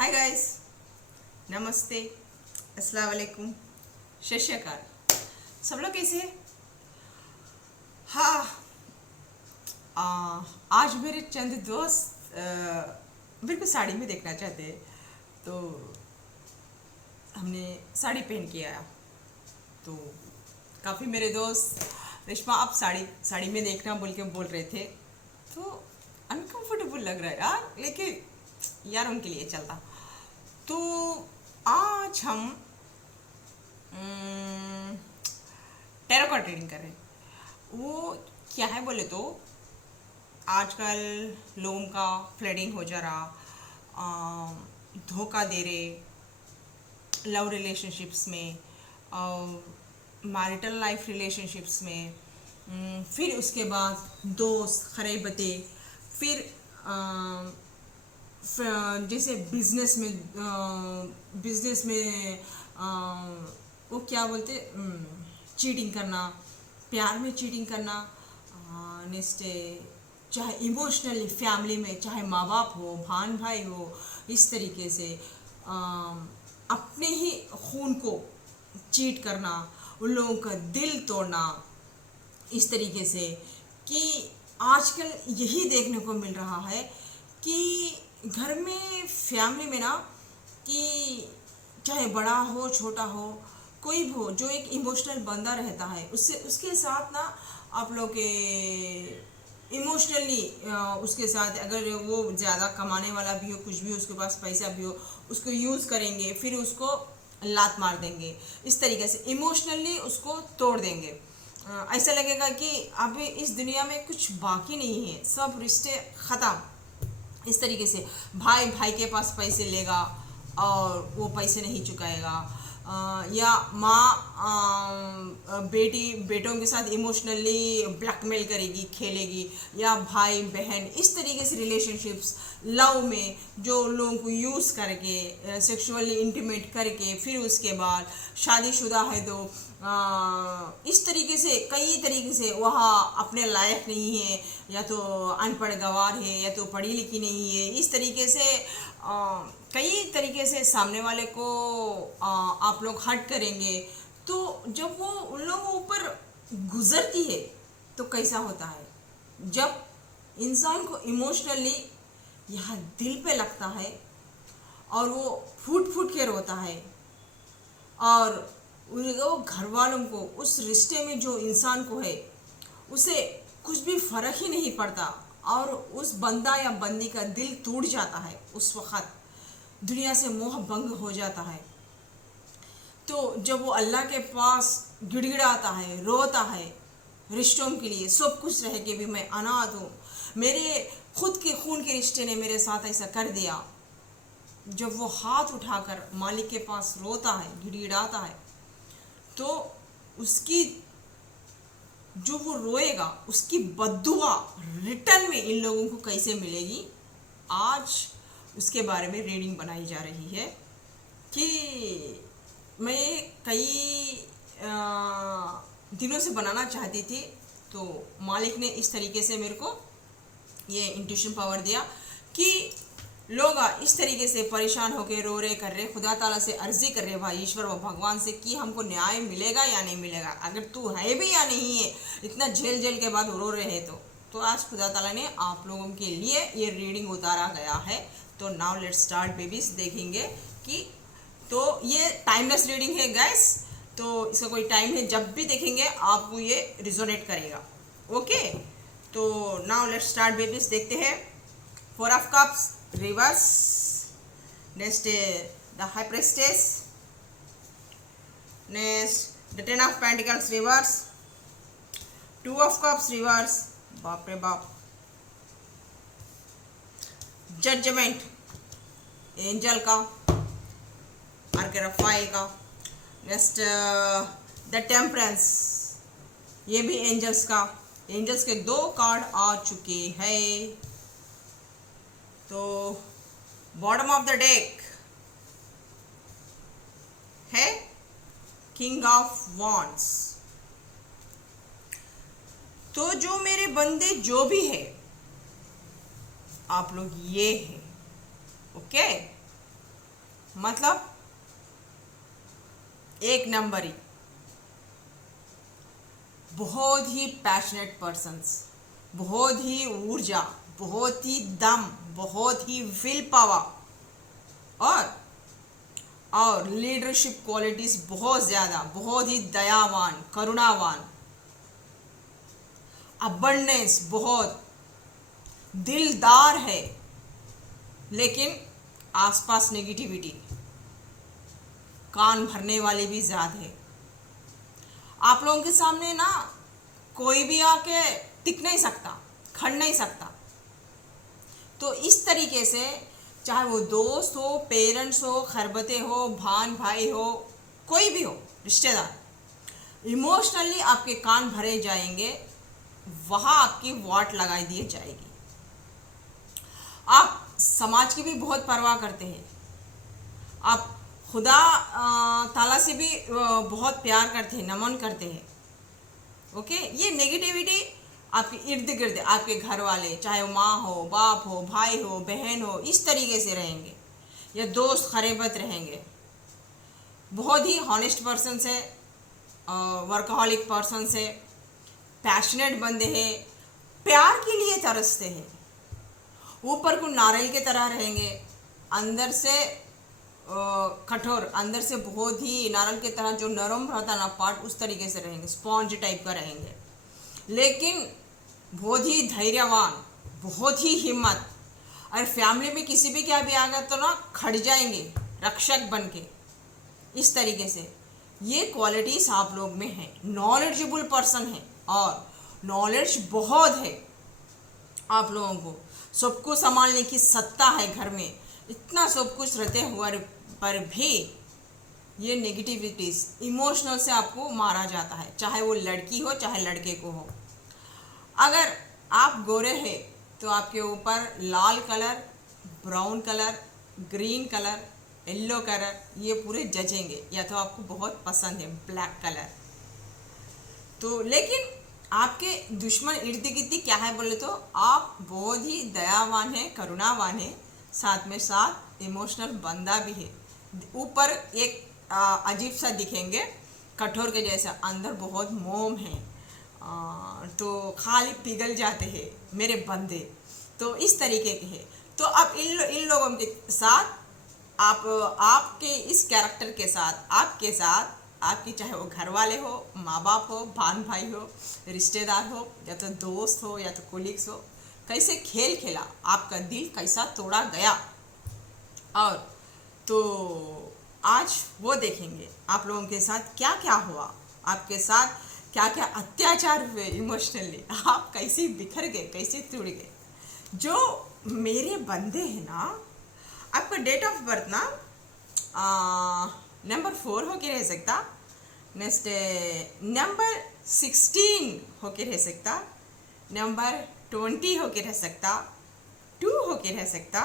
Hi guys, नमस्ते, अस्सलाम वालेकुम, सत श्री अकाल। सब लोग कैसे हैं? हाँ। आज मेरे चंद दोस्त मेरे को साड़ी में देखना चाहते हैं, तो हमने साड़ी पहन के आया। तो काफ़ी मेरे दोस्त रेशमा आप साड़ी साड़ी में देखना बोल के बोल रहे थे, तो अनकंफर्टेबल लग रहा है यार, लेकिन यार उनके लिए चलता। तो आज हम टेराकॉट ट्रेडिंग कर रहे हैं। वो क्या है बोले तो आजकल लोगों का फ्लडिंग हो जा रहा, धोखा दे रहे लव रिलेशनशिप्स में और मैरिटल लाइफ रिलेशनशिप्स में, फिर उसके बाद दोस्त खरेबते, फिर जैसे बिजनेस में वो क्या बोलते, चीटिंग करना, प्यार में चीटिंग करना, नेक्स्ट चाहे इमोशनली फैमिली में, चाहे माँ बाप हो, बहन भाई हो, इस तरीके से अपने ही खून को चीट करना, उन लोगों का दिल तोड़ना, इस तरीके से कि आजकल यही देखने को मिल रहा है कि घर में फैमिली में ना, कि चाहे बड़ा हो छोटा हो, कोई भी हो, जो एक इमोशनल बंदा रहता है उससे उसके साथ ना आप लोग के इमोशनली उसके साथ अगर वो ज़्यादा कमाने वाला भी हो, कुछ भी उसके पास पैसा भी हो, उसको यूज़ करेंगे, फिर उसको लात मार देंगे, इस तरीके से इमोशनली उसको तोड़ देंगे। ऐसा लगेगा कि अभी इस दुनिया में कुछ बाकी नहीं है, सब रिश्ते ख़त्म। इस तरीके से भाई भाई के पास पैसे लेगा और वो पैसे नहीं चुकाएगा, या माँ बेटों के साथ इमोशनली ब्लैकमेल करेगी, खेलेगी, या भाई बहन, इस तरीके से रिलेशनशिप्स लव में जो लोगों को यूज़ करके सेक्सुअली इंटीमेट करके फिर उसके बाद शादीशुदा है तो इस तरीके से कई तरीके से वह अपने लायक नहीं है, या तो अनपढ़ गवार है, या तो पढ़ी लिखी नहीं है, इस तरीके से कई तरीके से सामने वाले को आप लोग हर्ट करेंगे। तो जब वो उन लोगों ऊपर गुजरती है तो कैसा होता है, जब इंसान को इमोशनली यहाँ दिल पे लगता है और वो फूट फूट के रोता है, और वो घर वालों को, उस रिश्ते में जो इंसान को है उसे कुछ भी फर्क ही नहीं पड़ता, और उस बंदा या बंदी का दिल टूट जाता है, उस वक़्त दुनिया से मोह भंग हो जाता है। तो जब वो अल्लाह के पास गिड़गिड़ाता है, रोता है रिश्तों के लिए, सब कुछ रह के भी मैं अनाथ हूँ, मेरे खुद के खून के रिश्ते ने मेरे साथ ऐसा कर दिया, जब वो हाथ उठाकर मालिक के पास रोता है, गिड़गिड़ाता है, तो उसकी जो वो रोएगा उसकी बद्दुआ रिटर्न में इन लोगों को कैसे मिलेगी, आज उसके बारे में रीडिंग बनाई जा रही है। कि मैं कई दिनों से बनाना चाहती थी, तो मालिक ने इस तरीके से मेरे को ये इंट्यूशन पावर दिया कि लोग इस तरीके से परेशान होकर रो रहे कर रहे, खुदा ताला से अर्जी कर रहे, भाई ईश्वर व भगवान से कि हमको न्याय मिलेगा या नहीं मिलेगा, अगर तू है भी या नहीं है, इतना झेल झेल के बाद रो रहे हैं। तो आज खुदा ताला ने आप लोगों के लिए ये रीडिंग उतारा गया है। तो नाउ लेट्स स्टार्ट बेबीज, देखेंगे कि तो ये टाइमलेस रीडिंग है गाइस, तो इसका कोई टाइम है, जब भी देखेंगे आपको ये रिजोनेट करेगा। ओके, तो नाउ लेट्स स्टार्ट बेबीज, देखते हैं। 4 of cups reverse, next the high प्रेस्टेस, next the 10 of pentacles reverse, 2 of cups reverse, बाप रे बाप, जजमेंट एंजल का, आर्केराफाइल का, नेक्स्ट द टेम्परेंस, ये भी एंजल्स का, एंजल्स के 2 कार्ड आ चुके हैं। तो बॉटम ऑफ द डेक है किंग ऑफ वॉन्ड्स। तो जो मेरे बंदे जो भी है, आप लोग ये है, ओके। मतलब एक नंबरी, बहुत ही पैशनेट पर्सन्स, बहुत ही ऊर्जा, बहुत ही दम, बहुत ही विल पावर और लीडरशिप क्वालिटीज बहुत ज़्यादा, बहुत ही दयावान, करुणावान, अबंडेंस, बहुत दिलदार है, लेकिन आसपास नेगेटिविटी, कान भरने वाले भी ज़्यादा है। आप लोगों के सामने ना कोई भी आके टिक नहीं सकता, खड़ नहीं सकता। तो इस तरीके से चाहे वो दोस्त हो, पेरेंट्स हो, खरबते हो, भान भाई हो, कोई भी हो, रिश्तेदार, इमोशनली आपके कान भरे जाएंगे, वहाँ आपकी वाट लगाई दी जाएगी। आप समाज की भी बहुत परवाह करते हैं, आप खुदा ताला से भी बहुत प्यार करते हैं, नमन करते हैं। ओके, ये नेगेटिविटी आपके इर्द गिर्द, आपके घर वाले, चाहे वो माँ हो, बाप हो, भाई हो, बहन हो, इस तरीके से रहेंगे, या दोस्त खरेबत रहेंगे। बहुत ही हॉनेस्ट पर्सन से, वर्कहॉलिक पर्सन से, पैशनेट बंदे हैं, प्यार के लिए तरसते हैं, ऊपर को नारियल के तरह रहेंगे, अंदर से कठोर, अंदर से बहुत ही नारियल की तरह जो नरम रहता ना पार्ट, उस तरीके से रहेंगे, स्पॉन्ज टाइप का रहेंगे, लेकिन बहुत ही धैर्यवान, बहुत ही हिम्मत, और फैमिली में किसी भी क्या भी आ गया तो ना खड़ जाएंगे रक्षक बन के। इस तरीके से ये क्वालिटीज आप लोग में है। नॉलेजेबल पर्सन है और नॉलेज बहुत है आप लोगों को, सबको संभालने की सत्ता है घर में, इतना सब कुछ रहते हुए पर भी ये नेगेटिविटीज, इमोशनल से आपको मारा जाता है, चाहे वो लड़की हो चाहे लड़के को हो। अगर आप गोरे हैं तो आपके ऊपर लाल colour, brown colour, green colour, yellow colour, ये पूरे जचेंगे, या तो आपको बहुत पसंद है ब्लैक कलर। तो लेकिन आपके दुश्मन इर्द गिर्द क्या है बोले तो आप बहुत ही दयावान है, करुणावान है, साथ में साथ इमोशनल बंदा भी है। ऊपर एक अजीब सा दिखेंगे, कठोर के जैसा, अंदर बहुत मोम है, तो खाली पिघल जाते हैं मेरे बंदे, तो इस तरीके के हैं। तो अब इन लोगों के साथ आप, आपके इस कैरेक्टर के साथ, आपके साथ आपके चाहे वो घर वाले हो, माँ बाप हो, भान भाई हो, रिश्तेदार हो, या तो दोस्त हो, या तो कोलिग्स हो, कैसे खेल खेला, आपका दिल कैसा तोड़ा गया। और तो आज वो देखेंगे आप लोगों के साथ क्या क्या हुआ, आपके साथ क्या क्या अत्याचार हुए, इमोशनली आप कैसे बिखर गए, कैसे टूट गए। जो मेरे बंदे हैं ना, आपका डेट ऑफ बर्थ ना नंबर 4 होके रह सकता, नेक्स्ट नंबर 16 होके रह सकता, नंबर 20 होके रह सकता, 2 होके रह सकता,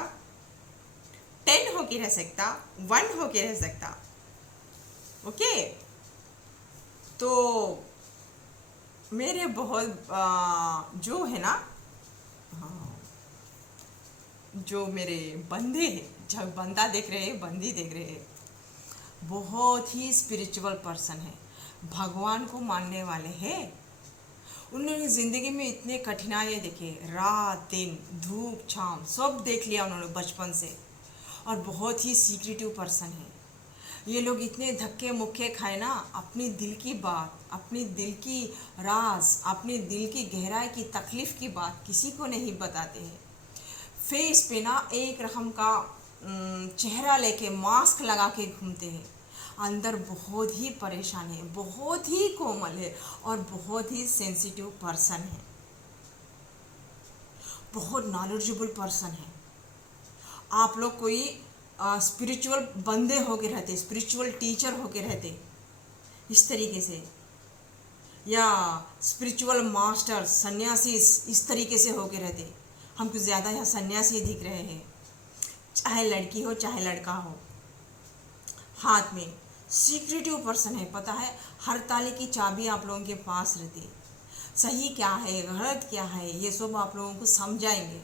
10 होके रह सकता, 1 होके रह सकता। ओके, तो मेरे बहुत जो है ना, जो मेरे बंदे हैं, जब बंदा देख रहे हैं, बंदी देख रहे हैं, बहुत ही स्पिरिचुअल पर्सन है, भगवान को मानने वाले हैं। उन्होंने ज़िंदगी में इतने कठिनाइयाँ देखे, रात दिन, धूप छाँव सब देख लिया उन्होंने बचपन से, और बहुत ही सीक्रेटिव पर्सन है। ये लोग इतने धक्के मुक्के खाए ना, अपनी दिल की बात, अपनी दिल की राज, अपनी दिल की गहराई की तकलीफ़ की बात किसी को नहीं बताते हैं। फेस पे ना एक रकम का चेहरा लेके मास्क लगा के घूमते हैं, अंदर बहुत ही परेशान है, बहुत ही कोमल है, और बहुत ही सेंसिटिव पर्सन है, बहुत नॉलेजेबल पर्सन है। आप लोग कोई स्पिरिचुअल बंदे होके रहते, स्पिरिचुअल टीचर होके रहते इस तरीके से, या स्पिरिचुअल मास्टर, सन्यासी इस तरीके से होके रहते। हमको ज़्यादा यहाँ सन्यासी दिख रहे हैं, चाहे लड़की हो चाहे लड़का हो। हाथ में सीक्रेटिव पर्सन है, पता है हर ताले की चाबी आप लोगों के पास रहती है, सही क्या है गलत क्या है ये सब आप लोगों को समझाएंगे,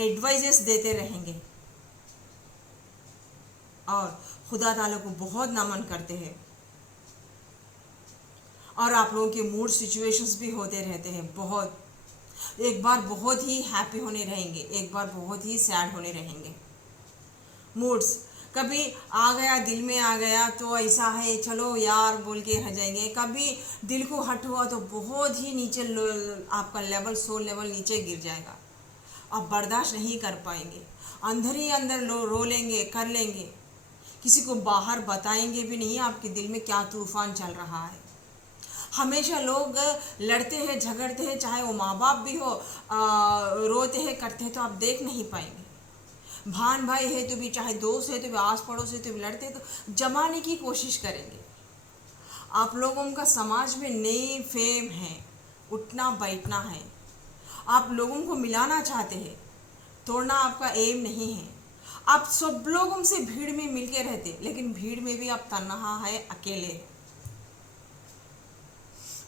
एडवाइजेस देते रहेंगे। और खुदा ताला को बहुत नमन करते हैं। और आप लोगों के मूड सिचुएशंस भी होते रहते हैं, बहुत एक बार बहुत ही हैप्पी होने रहेंगे, एक बार बहुत ही सैड होने रहेंगे। मूड्स कभी आ गया, दिल में आ गया तो ऐसा है चलो यार बोल के रह जाएंगे, कभी दिल को हट हुआ तो बहुत ही नीचे आपका लेवल, सोल लेवल नीचे गिर जाएगा। आप बर्दाश्त नहीं कर पाएंगे, अंदर ही अंदर रो लेंगे, कर लेंगे, किसी को बाहर बताएंगे भी नहीं आपके दिल में क्या तूफान चल रहा है। हमेशा लोग लड़ते हैं, झगड़ते हैं, चाहे वो माँ बाप भी हो, रोते हैं, करते हैं, तो आप देख नहीं पाएंगे। भान भाई है तो भी, चाहे दोस्त है तो भी, आस पड़ोस है तो भी, लड़ते तो जमाने की कोशिश करेंगे। आप लोगों का समाज में नई फेम है, उठना बैठना है, आप लोगों को मिलाना चाहते हैं, तोड़ना आपका एम नहीं है। आप सब लोगों से भीड़ में मिलके रहते, लेकिन भीड़ में भी आप तन्हा है, अकेले हैं,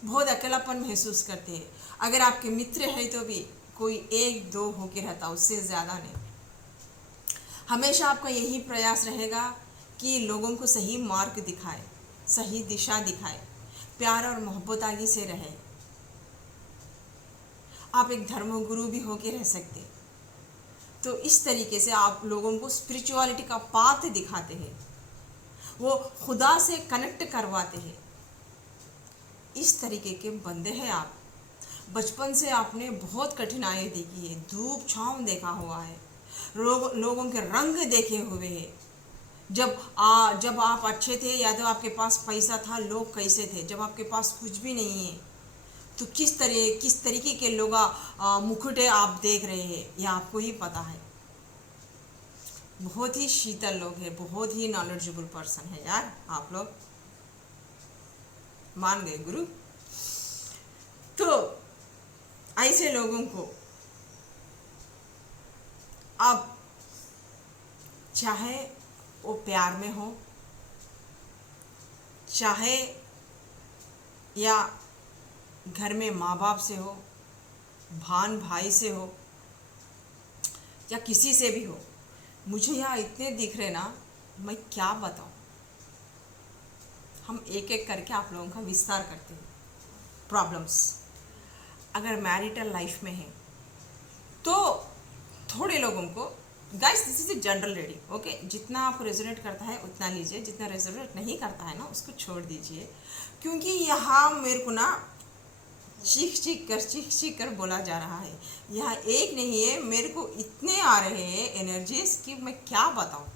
बहुत अकेलापन महसूस करते हैं। अगर आपके मित्र है तो भी कोई एक दो होके रहता, उससे ज़्यादा नहीं। हमेशा आपका यही प्रयास रहेगा कि लोगों को सही मार्ग दिखाए, सही दिशा दिखाए, प्यार और मोहब्बत आगे से रहे। आप एक धर्म गुरु भी होके रह सकते, तो इस तरीके से आप लोगों को स्पिरिचुअलिटी का पाथ दिखाते हैं, वो खुदा से कनेक्ट करवाते हैं। इस तरीके के बंदे हैं आप। बचपन से आपने बहुत कठिनाई देखी है, धूप छाँव देखा हुआ है, लोगों के रंग देखे हुए हैं। जब आप अच्छे थे या तो आपके पास पैसा था, लोग कैसे थे, जब आपके पास कुछ भी नहीं है तो किस तरीके के लोग मुखटे आप देख रहे हैं, ये आपको ही पता है। बहुत ही शीतल लोग हैं, बहुत ही नॉलेजेबल पर्सन है यार आप लोग, मान गए गुरु। तो ऐसे लोगों को आप चाहे वो प्यार में हो, चाहे या घर में माँ बाप से हो, भान भाई से हो, या किसी से भी हो, मुझे यहाँ इतने दिख रहे ना, मैं क्या बताऊँ। हम एक एक करके आप लोगों का विस्तार करते हैं। प्रॉब्लम्स अगर मैरिटल लाइफ में है तो थोड़े लोगों को, guys this is a general reading, okay, जितना आपको रेजोनेट करता है उतना लीजिए, जितना रेजोनेट नहीं करता है ना उसको छोड़ दीजिए। क्योंकि यहाँ मेरे को ना चीख चीख कर बोला जा रहा है, यहाँ एक नहीं है, मेरे को इतने आ रहे हैं एनर्जीज कि मैं क्या बताऊँ।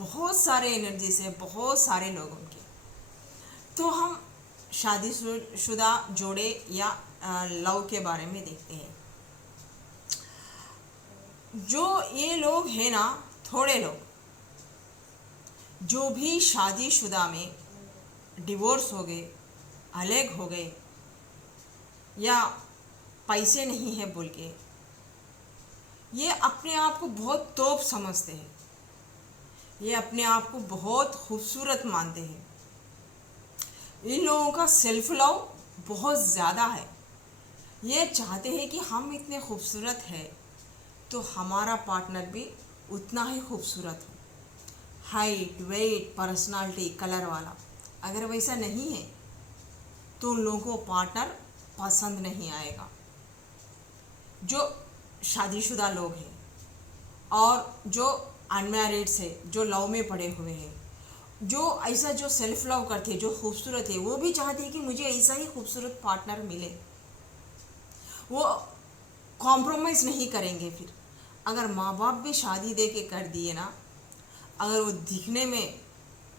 बहुत सारे एनर्जीज है, बहुत सारे लोगों के। तो हम शादीशुदा जोड़े या लव के बारे में देखते हैं। जो ये लोग हैं ना, थोड़े लोग जो भी शादीशुदा में डिवोर्स हो गए, अलग हो गए, या पैसे नहीं है बोल के, ये अपने आप को बहुत तोप समझते हैं, ये अपने आप को बहुत खूबसूरत मानते हैं। इन लोगों का सेल्फ लव बहुत ज़्यादा है। ये चाहते हैं कि हम इतने खूबसूरत हैं तो हमारा पार्टनर भी उतना ही खूबसूरत हो, हाइट, वेट, पर्सनालिटी, कलर वाला। अगर वैसा नहीं है तो उन लोगों को पार्टनर पसंद नहीं आएगा। जो शादीशुदा लोग हैं और जो अनमैरिड्स है, जो लव में पड़े हुए हैं, जो ऐसा जो सेल्फ लव करते हैं, जो खूबसूरत है, वो भी चाहते हैं कि मुझे ऐसा ही खूबसूरत पार्टनर मिले। वो कॉम्प्रोमाइज़ नहीं करेंगे। फिर अगर माँ बाप भी शादी दे के कर दिए ना, अगर वो दिखने में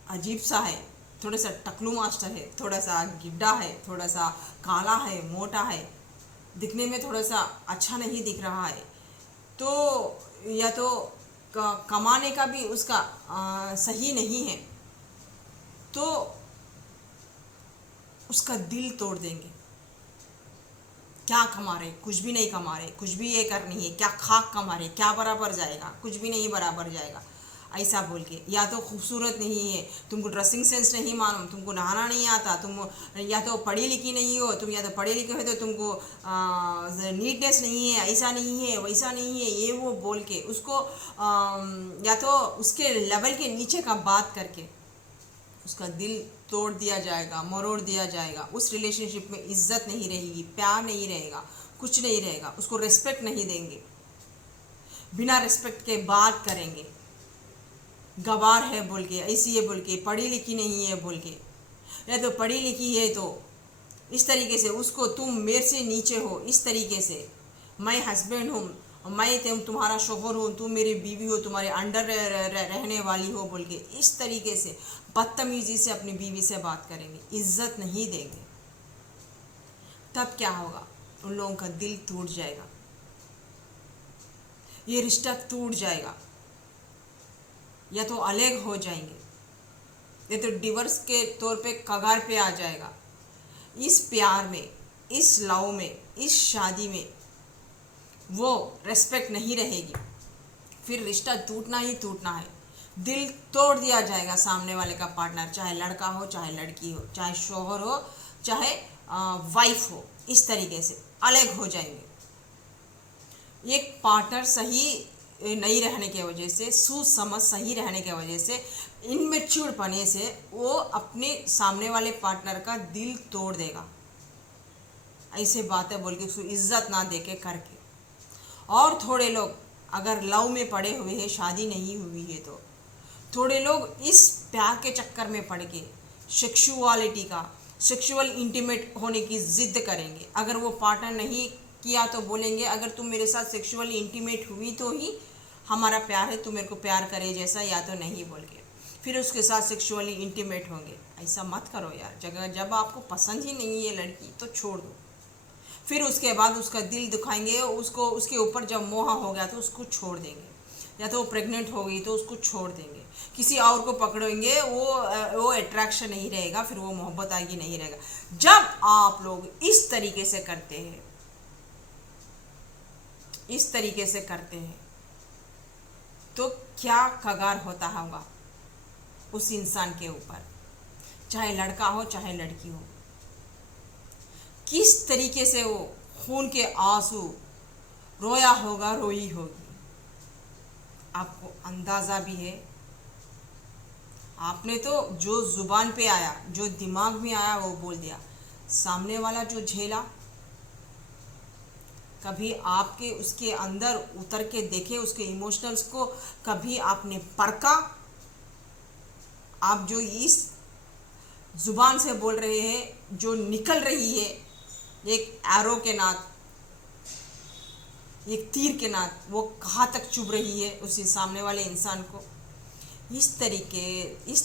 अजीब सा है, थोड़ा सा टकलू मास्टर है, थोड़ा सा गिड्डा है, थोड़ा सा काला है, मोटा है, दिखने में थोड़ा सा अच्छा नहीं दिख रहा है, तो या तो कमाने का भी उसका सही नहीं है, तो उसका दिल तोड़ देंगे। क्या कमा रहे, कुछ भी नहीं कमा रहे, कुछ भी ये कर नहीं है, क्या खाक कमा रहे, क्या बराबर जाएगा, कुछ भी नहीं बराबर जाएगा। ऐसा बोल के, या तो खूबसूरत नहीं है, तुमको ड्रेसिंग सेंस नहीं मालूम, तुमको नहाना नहीं आता, तुम या तो पढ़ी लिखी नहीं हो, तुम या तो पढ़े लिखे हो तो तुमको नीटनेस नहीं है, ऐसा नहीं है, वैसा नहीं है, ये वो बोल के उसको या तो उसके लेवल के नीचे का बात करके उसका दिल तोड़ दिया जाएगा, मरोड़ दिया जाएगा। उस रिलेशनशिप में इज्जत नहीं रहेगी, प्यार नहीं रहेगा, कुछ नहीं रहेगा, उसको रिस्पेक्ट नहीं देंगे, बिना रिस्पेक्ट के बात करेंगे, गवार है बोल के, ऐसी है बोल के, पढ़ी लिखी नहीं है बोल के, या तो पढ़ी लिखी है तो इस तरीके से उसको, तुम मेरे से नीचे हो इस तरीके से, मैं हस्बैंड हूँ, मैं तुम्हारा शोहर हूँ, तुम मेरी बीवी हो, तुम्हारे अंडर रहने वाली हो बोल के, इस तरीके से बदतमीजी से अपनी बीवी से बात करेंगे, इज्जत नहीं देंगे, तब क्या होगा? उन लोगों का दिल टूट जाएगा, ये रिश्ता टूट जाएगा, या तो अलग हो जाएंगे, या तो डिवोर्स के तौर पे कगार पे आ जाएगा। इस प्यार में, इस लव में, इस शादी में वो रेस्पेक्ट नहीं रहेगी, फिर रिश्ता टूटना ही टूटना है, दिल तोड़ दिया जाएगा सामने वाले का पार्टनर, चाहे लड़का हो चाहे लड़की हो, चाहे शौहर हो चाहे वाइफ हो, इस तरीके से अलग हो जाएंगे। एक पार्टनर सही नहीं रहने की वजह से, सोच समझ सही रहने की वजह से, इनमेच्योर पने से वो अपने सामने वाले पार्टनर का दिल तोड़ देगा, ऐसे बातें बोल के, उसको इज्जत ना दे के करके। और थोड़े लोग अगर लव में पड़े हुए हैं, शादी नहीं हुई है, तो थोड़े लोग इस प्यार के चक्कर में पड़ के सेक्सुअलिटी का, सेक्सुअल इंटीमेट होने की ज़िद करेंगे। अगर वो पार्टनर नहीं किया तो बोलेंगे अगर तुम मेरे साथ सेक्सुअली इंटीमेट हुई तो ही हमारा प्यार है, तुम मेरे को प्यार करे जैसा, या तो नहीं बोल के फिर उसके साथ सेक्सुअली इंटीमेट होंगे। ऐसा मत करो यार, जब आपको पसंद ही नहीं है लड़की तो छोड़ दो। फिर उसके बाद उसका दिल दुखाएंगे, उसको उसके ऊपर जब मोह हो गया तो उसको छोड़ देंगे, या तो वो प्रेग्नेंट हो गई तो उसको छोड़ देंगे, किसी और को पकड़ेंगे, वो अट्रैक्शन नहीं रहेगा, फिर वो मोहब्बत आगे नहीं रहेगा। जब आप लोग इस तरीके से करते हैं, इस तरीके से करते हैं, तो क्या कगार होता होगा उस इंसान के ऊपर, चाहे लड़का हो चाहे लड़की हो, किस तरीके से वो खून के आंसू रोया होगा, रोई होगी। आपको अंदाज़ा भी है, आपने तो जो ज़ुबान पे आया, जो दिमाग में आया वो बोल दिया, सामने वाला जो झेला, कभी आपके उसके अंदर उतर के देखे, उसके इमोशनल्स को कभी आपने परखा? आप जो इस ज़ुबान से बोल रहे हैं, जो निकल रही है एक एरो के नात, एक तीर के नात, वो कहाँ तक चुभ रही है उसी सामने वाले इंसान को। इस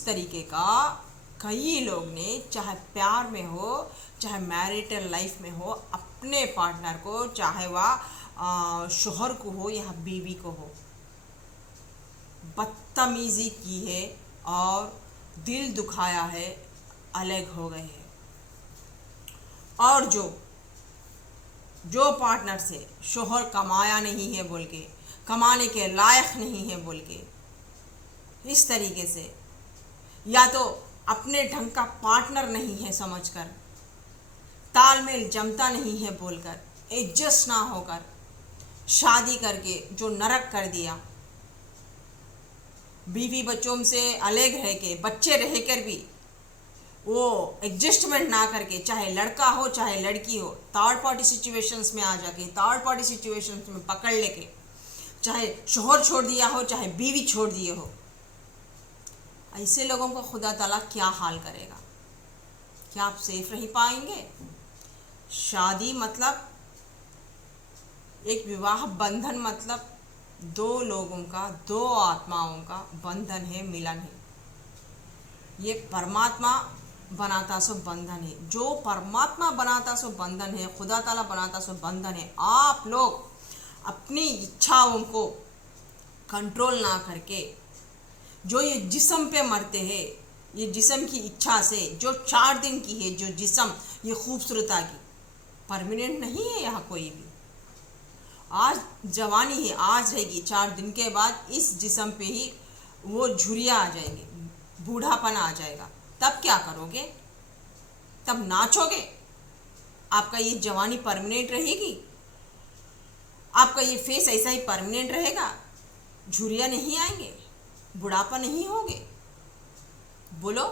तरीके का कई लोग ने, चाहे प्यार में हो चाहे मैरिटल लाइफ में हो, अपने पार्टनर को, चाहे वह शोहर को हो या बीवी को हो, बदतमीजी की है और दिल दुखाया है, अलग हो गए हैं। और जो पार्टनर से शोहर कमाया नहीं है बोल के, कमाने के लायक नहीं है बोल के, इस तरीके से, या तो अपने ढंग का पार्टनर नहीं है समझकर, तालमेल जमता नहीं है बोलकर, एडजस्ट ना होकर शादी करके जो नरक कर दिया, बीवी बच्चों से अलग रह के, बच्चे रह कर भी वो एडजस्टमेंट ना करके, चाहे लड़का हो चाहे लड़की हो, थर्ड पार्टी सिचुएशंस में आ जाके, थर्ड पार्टी सिचुएशंस में पकड़ लेके, चाहे शोहर छोड़ दिया हो चाहे बीवी छोड़ दिए हो, ऐसे लोगों को खुदा ताला क्या हाल करेगा? क्या आप सेफ रह पाएंगे? शादी मतलब, एक विवाह बंधन मतलब दो लोगों का, दो आत्माओं का बंधन है, मिलन है। ये परमात्मा बनाता सो बंधन है, जो परमात्मा बनाता सो बंधन है, खुदा ताला बनाता सो बंधन है। आप लोग अपनी इच्छाओं को कंट्रोल ना करके, जो ये जिस्म पे मरते हैं, ये जिस्म की इच्छा से, जो 4 दिन की है जो जिस्म, ये खूबसूरता की, परमानेंट नहीं है यहाँ कोई भी। आज जवानी है, आज रहेगी, 4 दिन के बाद इस जिस्म पे ही वो झुर्रियाँ आ जाएंगे, बूढ़ापन आ जाएगा, तब क्या करोगे? तब नाचोगे? आपका ये जवानी परमानेंट रहेगी? आपका ये फेस ऐसा ही परमानेंट रहेगा? झुर्रियाँ नहीं आएंगे, बुढ़ापा नहीं होगे? बोलो,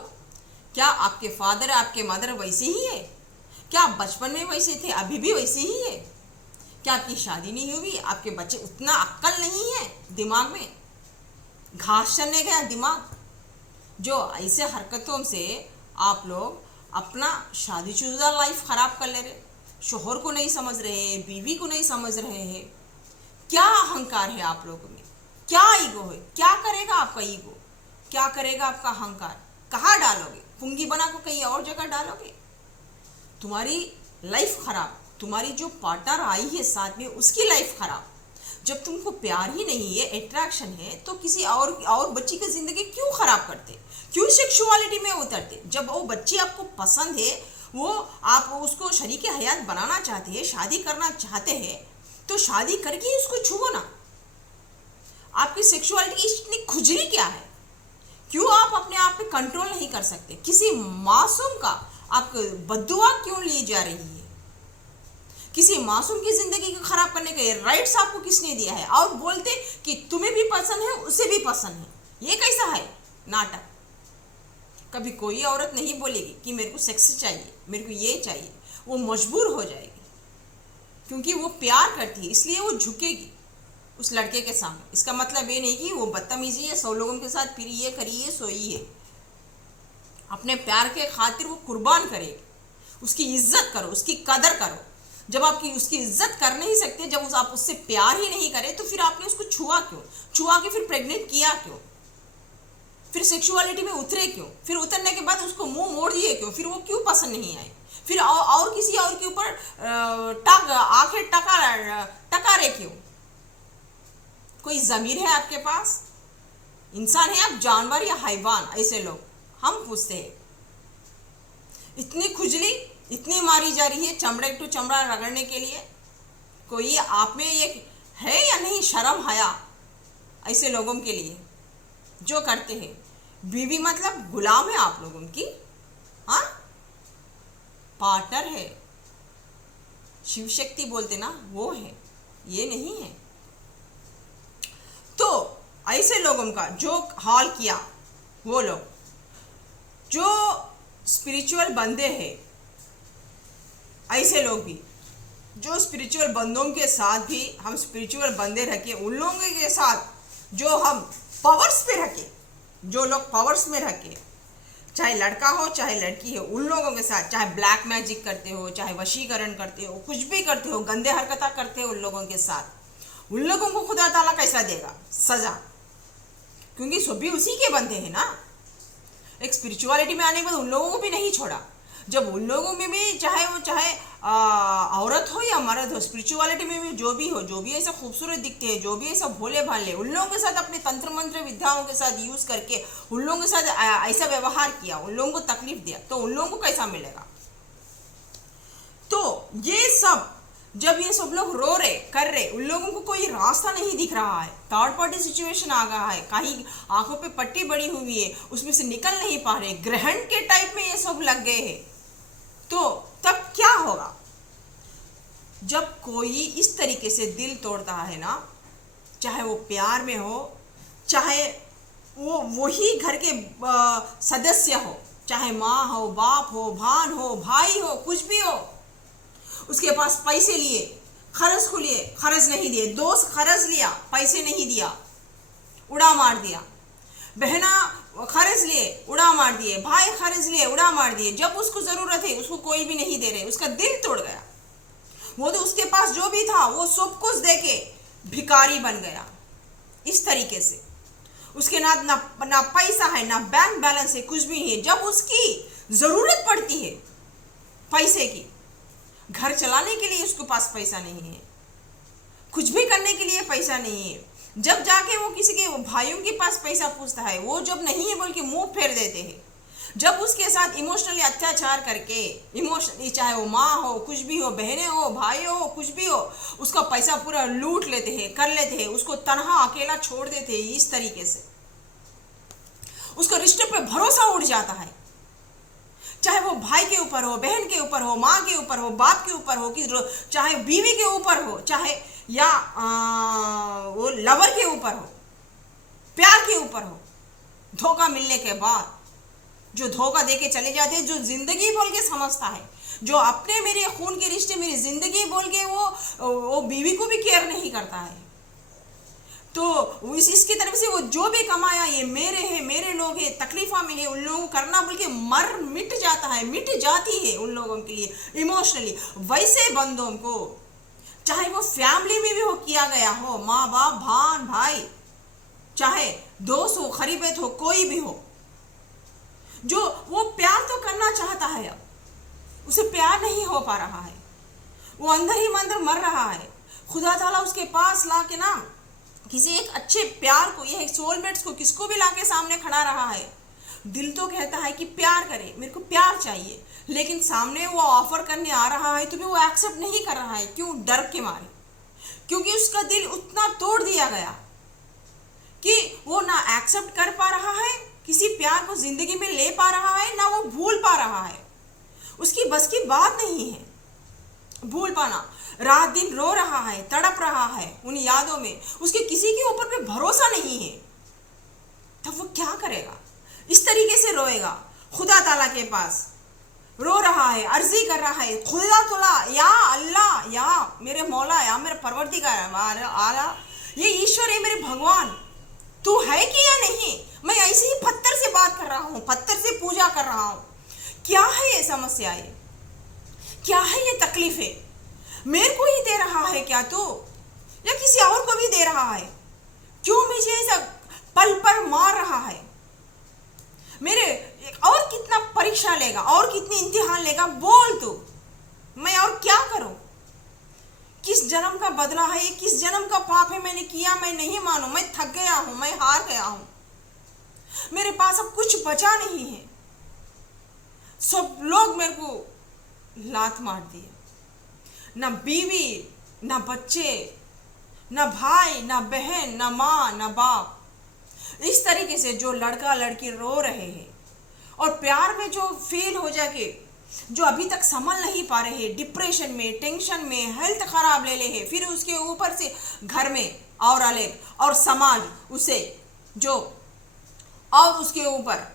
क्या आपके फादर आपके मदर वैसे ही है? क्या आप बचपन में वैसे थे, अभी भी वैसे ही है? क्या आपकी शादी नहीं हुई? आपके बच्चे, उतना अक्ल नहीं है दिमाग में? घास चलने गया दिमाग? जो ऐसे हरकतों से आप लोग अपना शादीशुदा लाइफ खराब कर ले रहे, शोहर को नहीं समझ रहे, बीवी को नहीं समझ रहे हैं। क्या अहंकार है आप लोगों में? क्या ईगो है? क्या करेगा आपका ईगो? क्या करेगा आपका अहंकार? कहाँ डालोगे? पुंगी बना को कहीं और जगह डालोगे? तुम्हारी लाइफ खराब, तुम्हारी जो पार्टनर आई है साथ में उसकी लाइफ खराब। जब तुमको प्यार ही नहीं है, अट्रैक्शन है, तो किसी और बच्ची की ज़िंदगी क्यों ख़राब करते? क्यों सेक्सुअलिटी में उतरते? जब वो बच्ची आपको पसंद है, वो आप उसको शरीक हयात बनाना चाहते हैं, शादी करना चाहते हैं, तो शादी करके ही उसको छुओ ना। आपकी सेक्सुअलिटी की इतनी खुजली क्या है? क्यों आप अपने आप पे कंट्रोल नहीं कर सकते? किसी मासूम का आप बद्दुआ क्यों ली जा रही है? किसी मासूम की जिंदगी को खराब करने का राइट्स आपको किसने दिया है? और बोलते कि तुम्हें भी पसंद है, उसे भी पसंद है। ये कैसा है नाटक? कभी कोई औरत नहीं बोलेगी कि मेरे को सेक्स चाहिए, मेरे को ये चाहिए। वो मजबूर हो जाएगी, क्योंकि वो प्यार करती है, इसलिए वो झुकेगी उस लड़के के सामने। इसका मतलब ये नहीं कि वो बदतमीजी है, 100 लोगों के साथ फिर ये करिए सोइए। अपने प्यार के खातिर वो कुर्बान करेगी। उसकी इज्जत करो, उसकी कदर करो। जब आपकी उसकी इज्जत कर नहीं सकते, जब आप उससे प्यार ही नहीं करें, तो फिर आपने उसको छुआ क्यों? छुआ के फिर प्रेग्नेंट किया क्यों? फिर सेक्सुअलिटी में उतरे क्यों? फिर उतरने के बाद उसको मुंह मोड़ दिए क्यों? फिर वो क्यों पसंद नहीं आए? फिर और किसी और के ऊपर आंखें टकारे क्यों? कोई ज़मीर है आपके पास? इंसान है आप, जानवर या हैवान? ऐसे लोग हम पूछते हैं। इतनी खुजली इतनी मारी जा रही है चमड़े टू चमड़ा रगड़ने के लिए। कोई आप में ये है या नहीं शर्म हया ऐसे लोगों के लिए जो करते हैं? बीवी मतलब गुलाम है आप लोगों की? हाँ, पार्टनर है, शिव शक्ति बोलते ना, वो है, ये नहीं है। तो ऐसे लोगों का जो हाल किया, वो लोग जो स्पिरिचुअल बंदे हैं, ऐसे लोग भी जो स्पिरिचुअल बंदों के साथ भी हम स्पिरिचुअल बंदे रखे, उन लोगों के साथ जो हम पावर्स पे रखे, जो लोग पावर्स में रखे, चाहे लड़का हो चाहे लड़की हो, उन लोगों के साथ चाहे ब्लैक मैजिक करते हो, चाहे वशीकरण करते हो, कुछ भी करते हो, गंदे हरकत करते हो उन लोगों के साथ, उन लोगों को खुदा ताला कैसा देगा? सजा। क्योंकि सभी उसी के बंदे हैं ना। एक स्पिरिचुअलिटी में आने के बाद उन लोगों को भी नहीं छोड़ा। जब उन लोगों में भी चाहे औरत हो या मर्द हो, स्पिरिचुअलिटी में भी जो भी ऐसा खूबसूरत दिखते हैं, जो भी ऐसा भोले भाले, उन लोगों के साथ अपने तंत्र मंत्र विद्याओं के साथ यूज करके उन लोगों के साथ ऐसा व्यवहार किया, उन लोगों को तकलीफ दिया, तो उन लोगों को कैसा मिलेगा? तो ये सब जब ये सब लोग रो रहे कर रहे, उन लोगों को कोई रास्ता नहीं दिख रहा है। थर्ड पार्टी सिचुएशन आ गया है, कहीं आंखों पे पट्टी बड़ी हुई है, उसमें से निकल नहीं पा रहे, ग्रहण के टाइप में ये सब लग गए हैं। तो तब क्या होगा? जब कोई इस तरीके से दिल तोड़ता है ना, चाहे वो प्यार में हो, चाहे वो वही घर के सदस्य हो, चाहे माँ हो, बाप हो, भान हो, भाई हो, कुछ भी हो, उसके पास पैसे लिए, खर्च को लिए, खर्च नहीं दिए, दोस्त खर्च लिया, पैसे नहीं दिया, उड़ा मार दिया, बहना खर्च लिए, उड़ा मार दिए, भाई खर्च लिए, उड़ा मार दिए। जब उसको जरूरत है उसको कोई भी नहीं दे रहे, उसका दिल तोड़ गया। वो तो उसके पास जो भी था वो सब कुछ देके भिखारी बन गया। इस तरीके से उसके ना पैसा है, ना बैंक बैलेंस है, कुछ भी नहीं है। जब उसकी जरूरत पड़ती है पैसे की, घर चलाने के लिए उसके पास पैसा नहीं है, कुछ भी करने के लिए पैसा नहीं है, जब जाके वो किसी के भाइयों के पास पैसा पूछता है, वो जब नहीं है बोल के मुंह फेर देते हैं। जब उसके साथ इमोशनली अत्याचार करके, इमोशनली चाहे वो माँ हो, कुछ भी हो, बहनें हो, भाई हो, कुछ भी हो, उसका पैसा पूरा लूट लेते हैं, कर लेते हैं, उसको तनहा अकेला छोड़ देते हैं। इस तरीके से उसका रिश्ते पे भरोसा उड़ जाता है, चाहे वो भाई के ऊपर हो, बहन के ऊपर हो, माँ के ऊपर हो, बाप के ऊपर हो, कि चाहे बीवी के ऊपर हो, चाहे या वो लवर के ऊपर हो, प्यार के ऊपर हो। धोखा मिलने के बाद जो धोखा दे के चले जाते हैं, जो जिंदगी बोल के समझता है, जो अपने मेरे खून के रिश्ते मेरी जिंदगी बोल के वो बीवी को भी केयर नहीं करता है, तो इसकी तरफ से वो जो भी कमाया ये मेरे हैं, मेरे लोग हैं, तकलीफा में है, उन लोगों को करना बोल के मर मिट जाता है, मिट जाती है उन लोगों के लिए इमोशनली। वैसे बंदों को चाहे वो फैमिली में भी हो किया गया हो, माँ बाप भान भाई, चाहे दोस्त हो, खरीबत हो, कोई भी हो, जो वो प्यार तो करना चाहता है, अब उसे प्यार नहीं हो पा रहा है, वो अंदर ही अंदर मर रहा है। खुदा ताला उसके पास ला के ना किसी एक अच्छे प्यार को, ये सोलमेट्स को, किसको भी लाके सामने खड़ा रहा है। दिल तो कहता है कि प्यार करे, मेरे को प्यार चाहिए, लेकिन सामने वो ऑफर करने आ रहा है तो भी वो एक्सेप्ट नहीं कर रहा है। क्यों? डर के मारे, क्योंकि उसका दिल उतना तोड़ दिया गया कि वो ना एक्सेप्ट कर पा रहा है, किसी प्यार को जिंदगी में ले पा रहा है, ना वो भूल पा रहा है। उसकी बस की बात नहीं है भूल पाना। रात दिन रो रहा है, तड़प रहा है उन यादों में, उसके किसी के ऊपर पे भरोसा नहीं है, तब वो क्या करेगा? इस तरीके से रोएगा, खुदा ताला के पास रो रहा है, अर्जी कर रहा है, खुदा ताला, या अल्लाह, या मेरे मौला, या मेरे परवरदिगार आला, ये ईश्वर है, मेरे भगवान, तू है कि या नहीं? मैं ऐसे ही पत्थर से बात कर रहा हूँ, पत्थर से पूजा कर रहा हूँ। क्या है ये समस्या? ये क्या है? ये तकलीफ है मेरे को ही दे रहा है क्या तू, या किसी और को भी दे रहा है? क्यों मुझे ऐसा पल पर मार रहा है? मेरे और कितना परीक्षा लेगा, और कितनी इम्तिहान लेगा? बोल तू, मैं और क्या करूं? किस जन्म का बदला है, किस जन्म का पाप है मैंने किया, मैं नहीं मानूं। मैं थक गया हूं, मैं हार गया हूं, मेरे पास अब कुछ बचा नहीं है। सब लोग मेरे को लात मार दिए, ना बीवी, ना बच्चे, ना भाई, ना बहन, ना माँ, ना बाप। इस तरीके से जो लड़का लड़की रो रहे हैं और प्यार में जो फेल हो जाके, जो अभी तक संभल नहीं पा रहे, डिप्रेशन में, टेंशन में, हेल्थ खराब ले हैं, फिर उसके ऊपर से घर में और अलग और समाज उसे जो और उसके ऊपर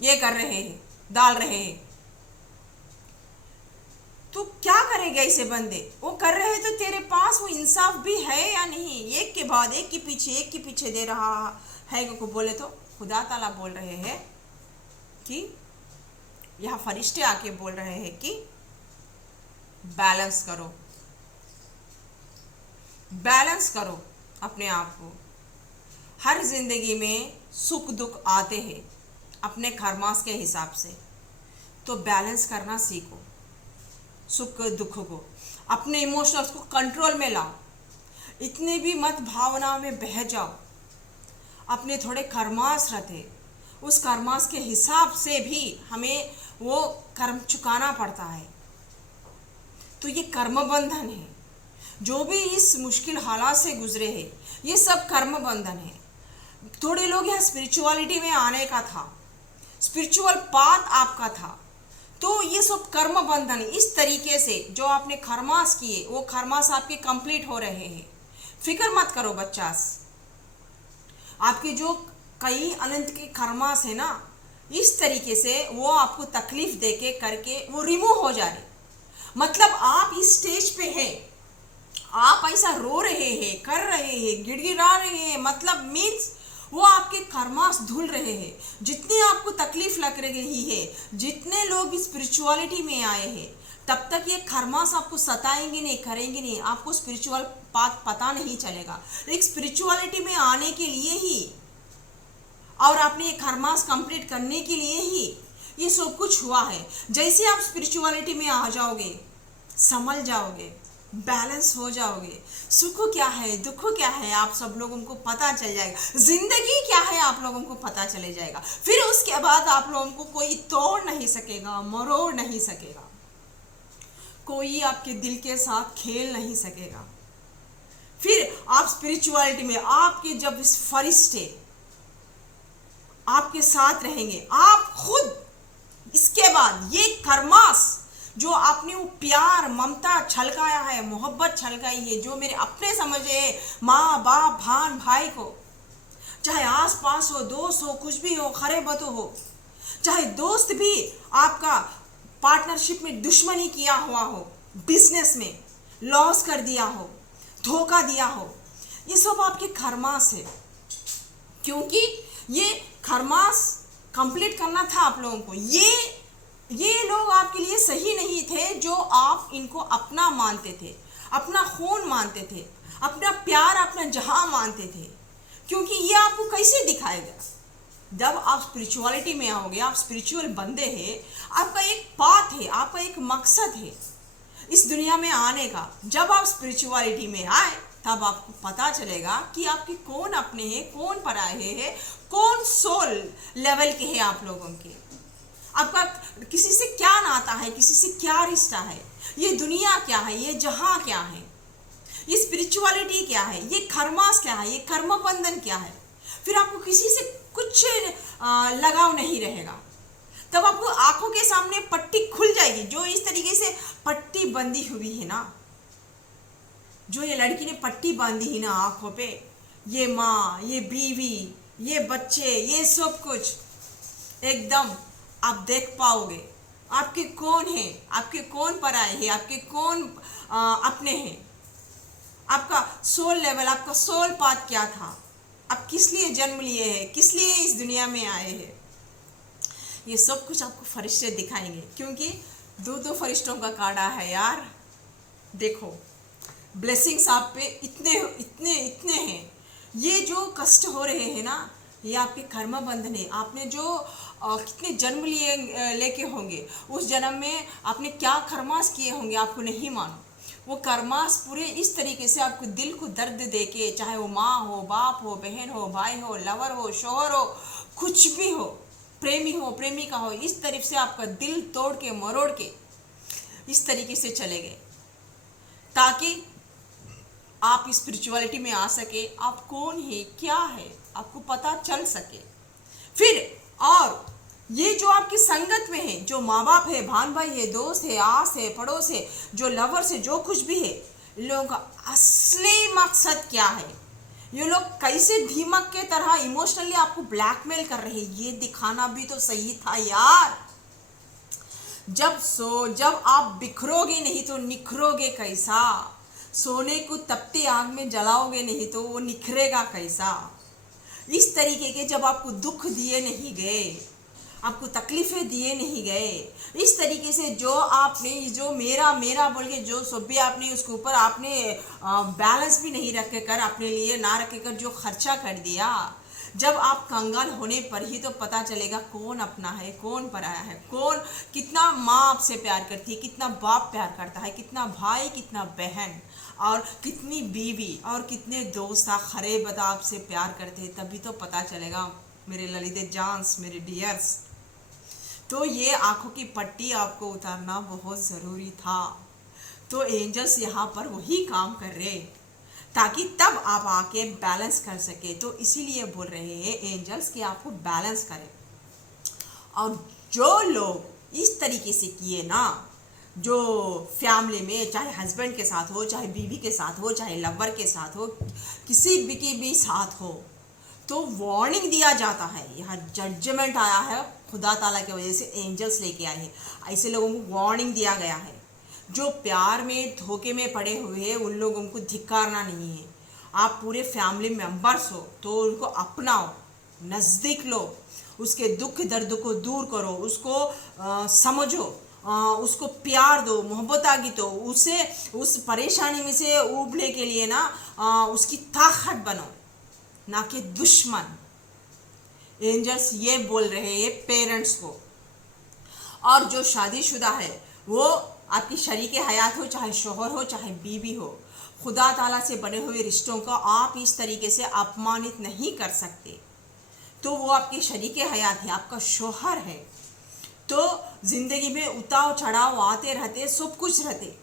ये कर रहे हैं, डाल रहे हैं, तो क्या करेगा ऐसे बंदे? वो कर रहे हैं तो तेरे पास वो इंसाफ भी है या नहीं? एक के बाद एक के पीछे दे रहा है को बोले तो खुदा ताला बोल रहे हैं कि यहाँ फरिश्ते आके बोल रहे हैं कि बैलेंस करो, बैलेंस करो अपने आप को। हर जिंदगी में सुख दुख आते हैं अपने खरमास के हिसाब से, तो बैलेंस करना सीखो। सुख दुख को, अपने इमोशंस को कंट्रोल में लाओ, इतने भी मत भावनाओं में बह जाओ। अपने थोड़े कर्मास रहते, उस कर्मास के हिसाब से भी हमें वो कर्म चुकाना पड़ता है। तो ये कर्म बंधन है, जो भी इस मुश्किल हालात से गुजरे हैं, ये सब कर्म बंधन है। थोड़े लोग यहाँ स्पिरिचुअलिटी में आने का था, स्पिरिचुअल पाथ आपका था, तो ये सब कर्म बंधन इस तरीके से जो आपने खरमास किए, वो खरमास आपके कंप्लीट हो रहे हैं। फिक्र मत करो बच्चास, आपके जो कई अनंत के खरमास है ना, इस तरीके से वो आपको तकलीफ देके करके वो रिमूव हो जा रहे। मतलब आप इस स्टेज पे हैं, आप ऐसा रो रहे हैं, कर रहे हैं, गिड़गिड़ा रहे हैं, मतलब मीन्स वो आपके कर्मास धुल रहे हैं। जितनी आपको तकलीफ लग रही है, जितने लोग स्पिरिचुअलिटी में आए हैं, तब तक ये कर्मास आपको सताएंगे नहीं, करेंगे नहीं, आपको स्पिरिचुअल पाथ पता नहीं चलेगा। एक स्पिरिचुअलिटी में आने के लिए ही और आपने ये कर्मास कंप्लीट करने के लिए ही ये सब कुछ हुआ है। जैसे आप स्पिरिचुअलिटी में आ जाओगे, संभल जाओगे, बैलेंस हो जाओगे, सुख क्या है, दुख क्या है, आप सब लोगों को पता चल जाएगा, जिंदगी क्या है आप लोगों को पता चले जाएगा। फिर उसके बाद आप लोगों को कोई तोड़ नहीं सकेगा, मरोड़ नहीं सकेगा, कोई आपके दिल के साथ खेल नहीं सकेगा। फिर आप स्पिरिचुअलिटी में आपके जब इस फरिश्ते आपके साथ रहेंगे। आप खुद इसके बाद ये कर्मास जो आपने वो प्यार ममता छलकाया है, मोहब्बत छलकाई है, जो मेरे अपने समझे माँ बाप भान भाई को, चाहे आस पास हो, दोस्त हो, कुछ भी हो, खरे बतो हो, चाहे दोस्त भी आपका पार्टनरशिप में दुश्मनी किया हुआ हो, बिजनेस में लॉस कर दिया हो, धोखा दिया हो, ये सब आपके खरमास है। क्योंकि ये खरमास कंप्लीट करना था आप लोगों को। ये लोग आपके लिए सही नहीं थे, जो आप इनको अपना मानते थे, अपना खून मानते थे, अपना प्यार, अपना जहां मानते थे। क्योंकि ये आपको कैसे दिखाएगा? जब आप स्पिरिचुअलिटी में आओगे, आप स्पिरिचुअल बंदे हैं, आपका एक पाथ है, आपका एक मकसद है इस दुनिया में आने का। जब आप स्पिरिचुअलिटी में आए तब आपको पता चलेगा कि आपके कौन अपने हैं, कौन पराये हैं, कौन सोल लेवल के हैं आप लोगों के। आपका किसी से क्या नाता है, किसी से क्या रिश्ता है, ये दुनिया क्या है, ये जहां क्या है, ये स्पिरिचुअलिटी क्या है, ये खरमास क्या है, ये कर्म बंधन क्या है। फिर आपको किसी से कुछ लगाव नहीं रहेगा। तब आपको आंखों के सामने पट्टी खुल जाएगी। जो इस तरीके से पट्टी बंधी हुई है ना, जो ये लड़की ने पट्टी बांधी है ना आंखों पे, ये माँ, ये बीवी, ये बच्चे, ये सब कुछ एकदम आप देख पाओगे आपके कौन है, आपके कौन पराये हैं, आपके कौन अपने हैं, आपका सोल लेवल, आपका सोल पाथ क्या था, आप किस लिए जन्म लिए हैं, किस लिए इस दुनिया में आए हैं। ये सब कुछ आपको फरिश्ते दिखाएंगे। क्योंकि दो फरिश्तों का काढ़ा है यार। देखो ब्लेसिंग्स आप पे इतने इतने इतने हैं। ये जो कष्ट हो रहे हैं ना, ये आपके कर्म बंधन है। आपने जो कितने जन्म लेके होंगे, उस जन्म में आपने क्या कर्मास किए होंगे आपको नहीं मानो। वो कर्मास पूरे इस तरीके से आपको दिल को दर्द देके, चाहे वो माँ हो, बाप हो, बहन हो, भाई हो, लवर हो, शोहर हो, कुछ भी हो, प्रेमी हो, प्रेमिका हो, इस तरफ से आपका दिल तोड़ के मरोड़ के इस तरीके से चले गए, ताकि आप स्पिरिचुअलिटी में आ सके। आप कौन है, क्या है, आपको पता चल सके। फिर और ये जो आपकी संगत में है, जो माँ बाप है, भान भाई है, दोस्त है, आस है, पड़ोस है, जो लवर्स है, जो कुछ भी है, इन लोगों का असली मकसद क्या है, ये लोग कैसे धीमक के तरह इमोशनली आपको ब्लैकमेल कर रहे हैं, ये दिखाना भी तो सही था यार। जब आप बिखरोगे नहीं तो निखरोगे कैसा? सोने को तपती आग में जलाओगे नहीं तो वो निखरेगा कैसा? इस तरीके के जब आपको दुख दिए नहीं गए, आपको तकलीफें दिए नहीं गए, इस तरीके से जो आपने जो मेरा मेरा बोल के जो सब भी आपने उसके ऊपर आपने बैलेंस भी नहीं रख कर अपने लिए ना रख कर जो खर्चा कर दिया, जब आप कंगाल होने पर ही तो पता चलेगा कौन अपना है, कौन पराया है, कौन कितना माँ आपसे प्यार करती है, कितना बाप प्यार करता है, कितना भाई, कितना बहन, और कितनी बीवी और कितने दोस्त खरे बदा आपसे प्यार करते हैं। तभी तो पता चलेगा मेरे ललिते जान्स, मेरे डियर्स। तो ये आंखों की पट्टी आपको उतारना बहुत ज़रूरी था। तो एंजल्स यहाँ पर वही काम कर रहे, ताकि तब आप आके बैलेंस कर सके। तो इसीलिए बोल रहे हैं एंजल्स कि आपको बैलेंस करें। और जो लोग इस तरीके से किए ना, जो फैमिली में चाहे हस्बैंड के साथ हो, चाहे बीवी के साथ हो, चाहे लवर के साथ हो, किसी भी के भी साथ हो, तो वार्निंग दिया जाता है। यहाँ जजमेंट आया है खुदा ताला की वजह से, एंजल्स लेके आए हैं। ऐसे लोगों को वार्निंग दिया गया है। जो प्यार में धोखे में पड़े हुए हैं उन लोगों को धिक्कारना नहीं है। आप पूरे फैमिली मेंबर्स हो तो उनको अपनाओ, नज़दीक लो, उसके दुख दर्द को दूर करो, उसको समझो, उसको प्यार दो, मोहब्बत आगी तो उसे उस परेशानी में से उबरने के लिए ना उसकी ताकत बनो, ना कि दुश्मन। एंजल्स ये बोल रहे हैं पेरेंट्स को। और जो शादीशुदा है वो आपकी शरीके हयात हो, चाहे शोहर हो, चाहे बीवी हो, खुदा ताला से बने हुए रिश्तों को आप इस तरीके से अपमानित नहीं कर सकते। तो वो आपके शरीके हयात है, आपका शोहर है। तो ज़िंदगी में उतार चढ़ाव आते रहते, सब कुछ रहते,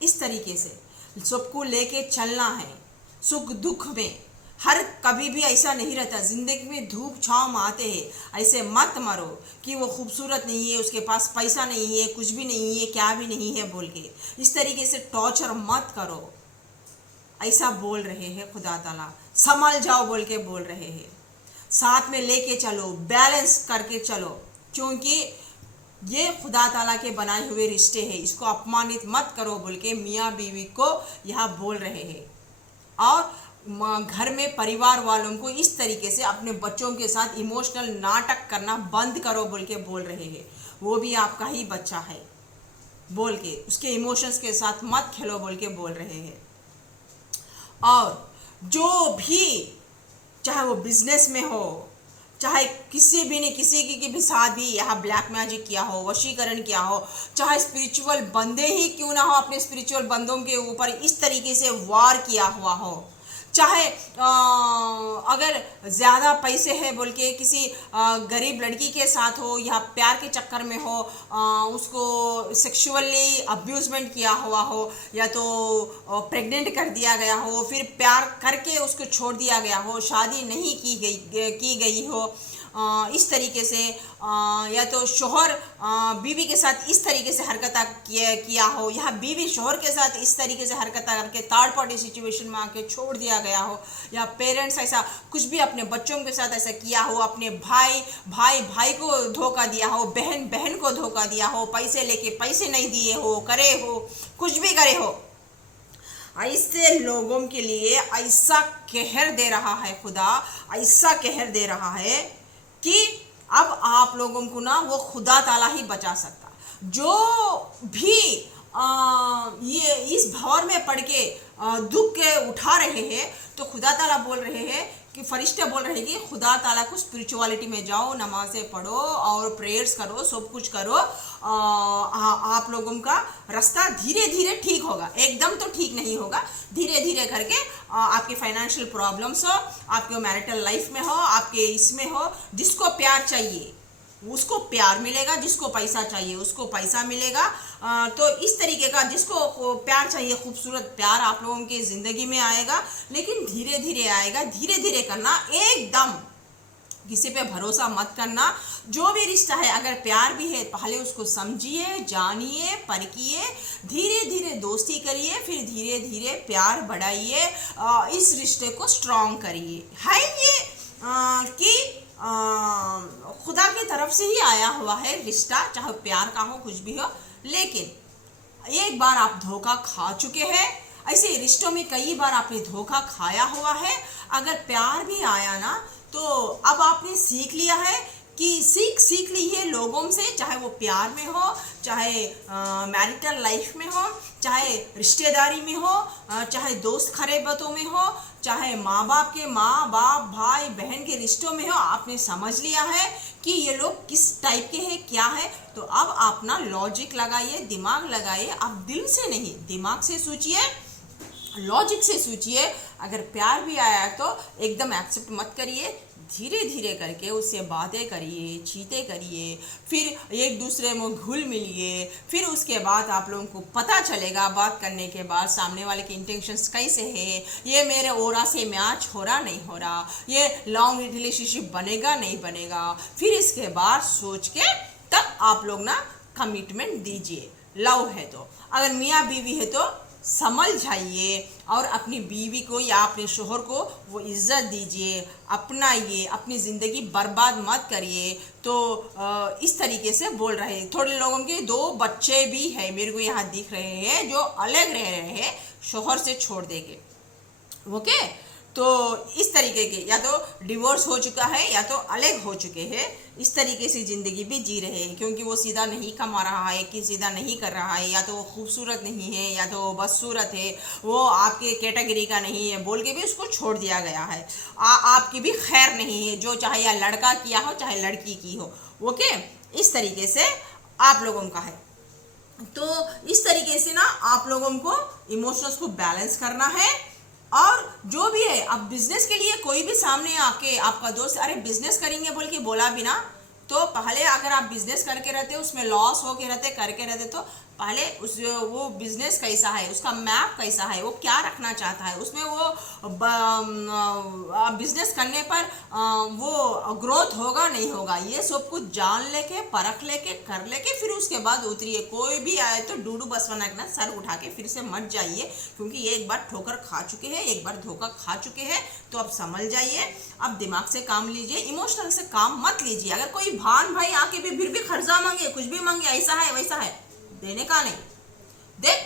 इस तरीके से सबको लेके चलना है, सुख दुख में हर कभी भी ऐसा नहीं रहता, ज़िंदगी में धूप छाँव आते हैं। ऐसे मत मरो कि वो खूबसूरत नहीं है, उसके पास पैसा नहीं है, कुछ भी नहीं है, क्या भी नहीं है बोल के इस तरीके से टॉर्चर मत करो। ऐसा बोल रहे हैं खुदा ताला, संभल जाओ बोल के बोल रहे हैं। साथ में लेके चलो, बैलेंस करके चलो, क्योंकि ये खुदा ताला के बनाए हुए रिश्ते हैं, इसको अपमानित मत करो बोल के मियाँ बीवी को यहाँ बोल रहे हैं। और घर में परिवार वालों को इस तरीके से अपने बच्चों के साथ इमोशनल नाटक करना बंद करो बोल के बोल रहे हैं। वो भी आपका ही बच्चा है बोल के उसके इमोशंस के साथ मत खेलो बोल के बोल रहे हैं। और जो भी, चाहे वो बिजनेस में हो, चाहे किसी भी ने किसी की भी साथ भी यहाँ ब्लैक मैजिक किया हो, वशीकरण किया हो, चाहे स्पिरिचुअल बंदे ही क्यों ना हो, अपने स्पिरिचुअल बंदों के ऊपर इस तरीके से वार किया हुआ हो, चाहे अगर ज़्यादा पैसे है बोल के किसी गरीब लड़की के साथ हो या प्यार के चक्कर में हो, उसको सेक्सुअली अब्यूजमेंट किया हुआ हो, या तो प्रेग्नेंट कर दिया गया हो, फिर प्यार करके उसको छोड़ दिया गया हो, शादी नहीं की गई हो, इस तरीके से, या तो शोहर बीवी के साथ इस तरीके से हरकत किया हो, या बीवी शोहर के साथ इस तरीके से हरकत करके थर्ड पार्टी सिचुएशन में आके छोड़ दिया गया हो, या पेरेंट्स ऐसा कुछ भी अपने बच्चों के साथ ऐसा किया हो, अपने भाई को धोखा दिया हो, बहन को धोखा दिया हो, पैसे लेके पैसे नहीं दिए हो, करे हो, कुछ भी करे हो, ऐसे लोगों के लिए ऐसा कहर दे रहा है खुदा, ऐसा कहर दे रहा है कि अब आप लोगों को ना वो खुदा ताला ही बचा सकता। जो भी ये इस भंवर में पड़ के दुख के उठा रहे हैं, तो खुदा ताला बोल रहे हैं कि फरिश्ते बोल रहे हैं कि खुदा ताला को स्पिरिचुअलिटी में जाओ, नमाज़ें पढ़ो और प्रेयर्स करो, सब कुछ करो, आप लोगों का रास्ता धीरे धीरे ठीक होगा। एकदम तो ठीक नहीं होगा, धीरे धीरे करके आपके फाइनेंशियल प्रॉब्लम्स हो, आपके मैरिटल लाइफ में हो, आपके इसमें हो, जिसको प्यार चाहिए उसको प्यार मिलेगा, जिसको पैसा चाहिए उसको पैसा मिलेगा। तो इस तरीके का जिसको प्यार चाहिए, खूबसूरत प्यार आप लोगों की ज़िंदगी में आएगा, लेकिन धीरे धीरे आएगा, धीरे धीरे करना, एकदम किसी पे भरोसा मत करना। जो भी रिश्ता है, अगर प्यार भी है पहले उसको समझिए, जानिए, परखिए, धीरे धीरे दोस्ती करिए, फिर धीरे धीरे प्यार बढ़ाइए, इस रिश्ते को स्ट्रॉन्ग करिए। है ये कि खुदा की तरफ से ही आया हुआ है रिश्ता, चाहे प्यार का हो, कुछ भी हो, लेकिन एक बार आप धोखा खा चुके हैं, ऐसे रिश्तों में कई बार आपने धोखा खाया हुआ है। अगर प्यार भी आया ना, तो अब आपने सीख लिया है कि सीख ली है लोगों से, चाहे वो प्यार में हो, चाहे मैरिटल लाइफ में हो, चाहे रिश्तेदारी में हो, चाहे दोस्त खरेबतों में हो, चाहे माँ बाप भाई बहन के रिश्तों में हो, आपने समझ लिया है कि ये लोग किस टाइप के हैं, क्या है। तो अब आप ना लॉजिक लगाइए, दिमाग लगाइए, आप दिल से नहीं दिमाग से सोचिए, लॉजिक से सोचिए। अगर प्यार भी आया तो एकदम एक्सेप्ट मत करिए, धीरे धीरे करके उससे बातें करिए, चीतें करिए, फिर एक दूसरे में घुल मिलिए, फिर उसके बाद आप लोगों को पता चलेगा बात करने के बाद सामने वाले के इंटेंशंस कैसे है, ये मेरे ओरा से मैच हो रहा नहीं हो रहा, ये लॉन्ग रिलेशनशिप बनेगा नहीं बनेगा। फिर इसके बाद सोच के तब आप लोग ना कमिटमेंट दीजिए। लव है तो, अगर मियाँ बीवी है तो समझ जाइए और अपनी बीवी को या अपने शोहर को वो इज़्ज़त दीजिए, अपनाइए, अपनी ज़िंदगी बर्बाद मत करिए। तो इस तरीके से बोल रहे हैं। थोड़े लोगों के 2 बच्चे भी हैं, मेरे को यहाँ दिख रहे हैं, जो अलग रह रहे हैं शोहर से छोड़ देंगे। ओके, तो इस तरीके के या तो डिवोर्स हो चुका है या तो अलग हो चुके हैं, इस तरीके से ज़िंदगी भी जी रहे हैं, क्योंकि वो सीधा नहीं कमा रहा है कि सीधा नहीं कर रहा है, या तो वो खूबसूरत नहीं है या तो बदसूरत है, वो आपके कैटेगरी का नहीं है बोल के भी उसको छोड़ दिया गया है। आपकी भी खैर नहीं है, जो चाहे या लड़का किया हो चाहे लड़की की हो। ओके, इस तरीके से आप लोगों का है। तो इस तरीके से ना आप लोगों को इमोशंस को बैलेंस करना है। और जो भी है, अब बिजनेस के लिए कोई भी सामने आके आपका दोस्त अरे बिजनेस करेंगे बोल के बोला बिना, तो पहले अगर आप बिजनेस करके रहते, उसमें लॉस हो के रहते, करके रहते, तो पहले उस वो बिजनेस कैसा है, उसका मैप कैसा है, वो क्या रखना चाहता है, उसमें वो बिजनेस करने पर वो ग्रोथ होगा नहीं होगा, ये सब कुछ जान लेके परख लेके कर लेके फिर उसके बाद उतरिए। कोई भी आए तो डूडू बसवना ना सर उठा के फिर से मत जाइए, क्योंकि ये एक बार ठोकर खा चुके हैं, एक बार धोखा खा चुके हैं। तो अब समझ जाइए, अब दिमाग से काम लीजिए, इमोशनल से काम मत लीजिए। अगर कोई भान भाई आके भी फिर भी खर्चा मांगे, कुछ भी मांगे, ऐसा है वैसा है, देने का नहीं। देख,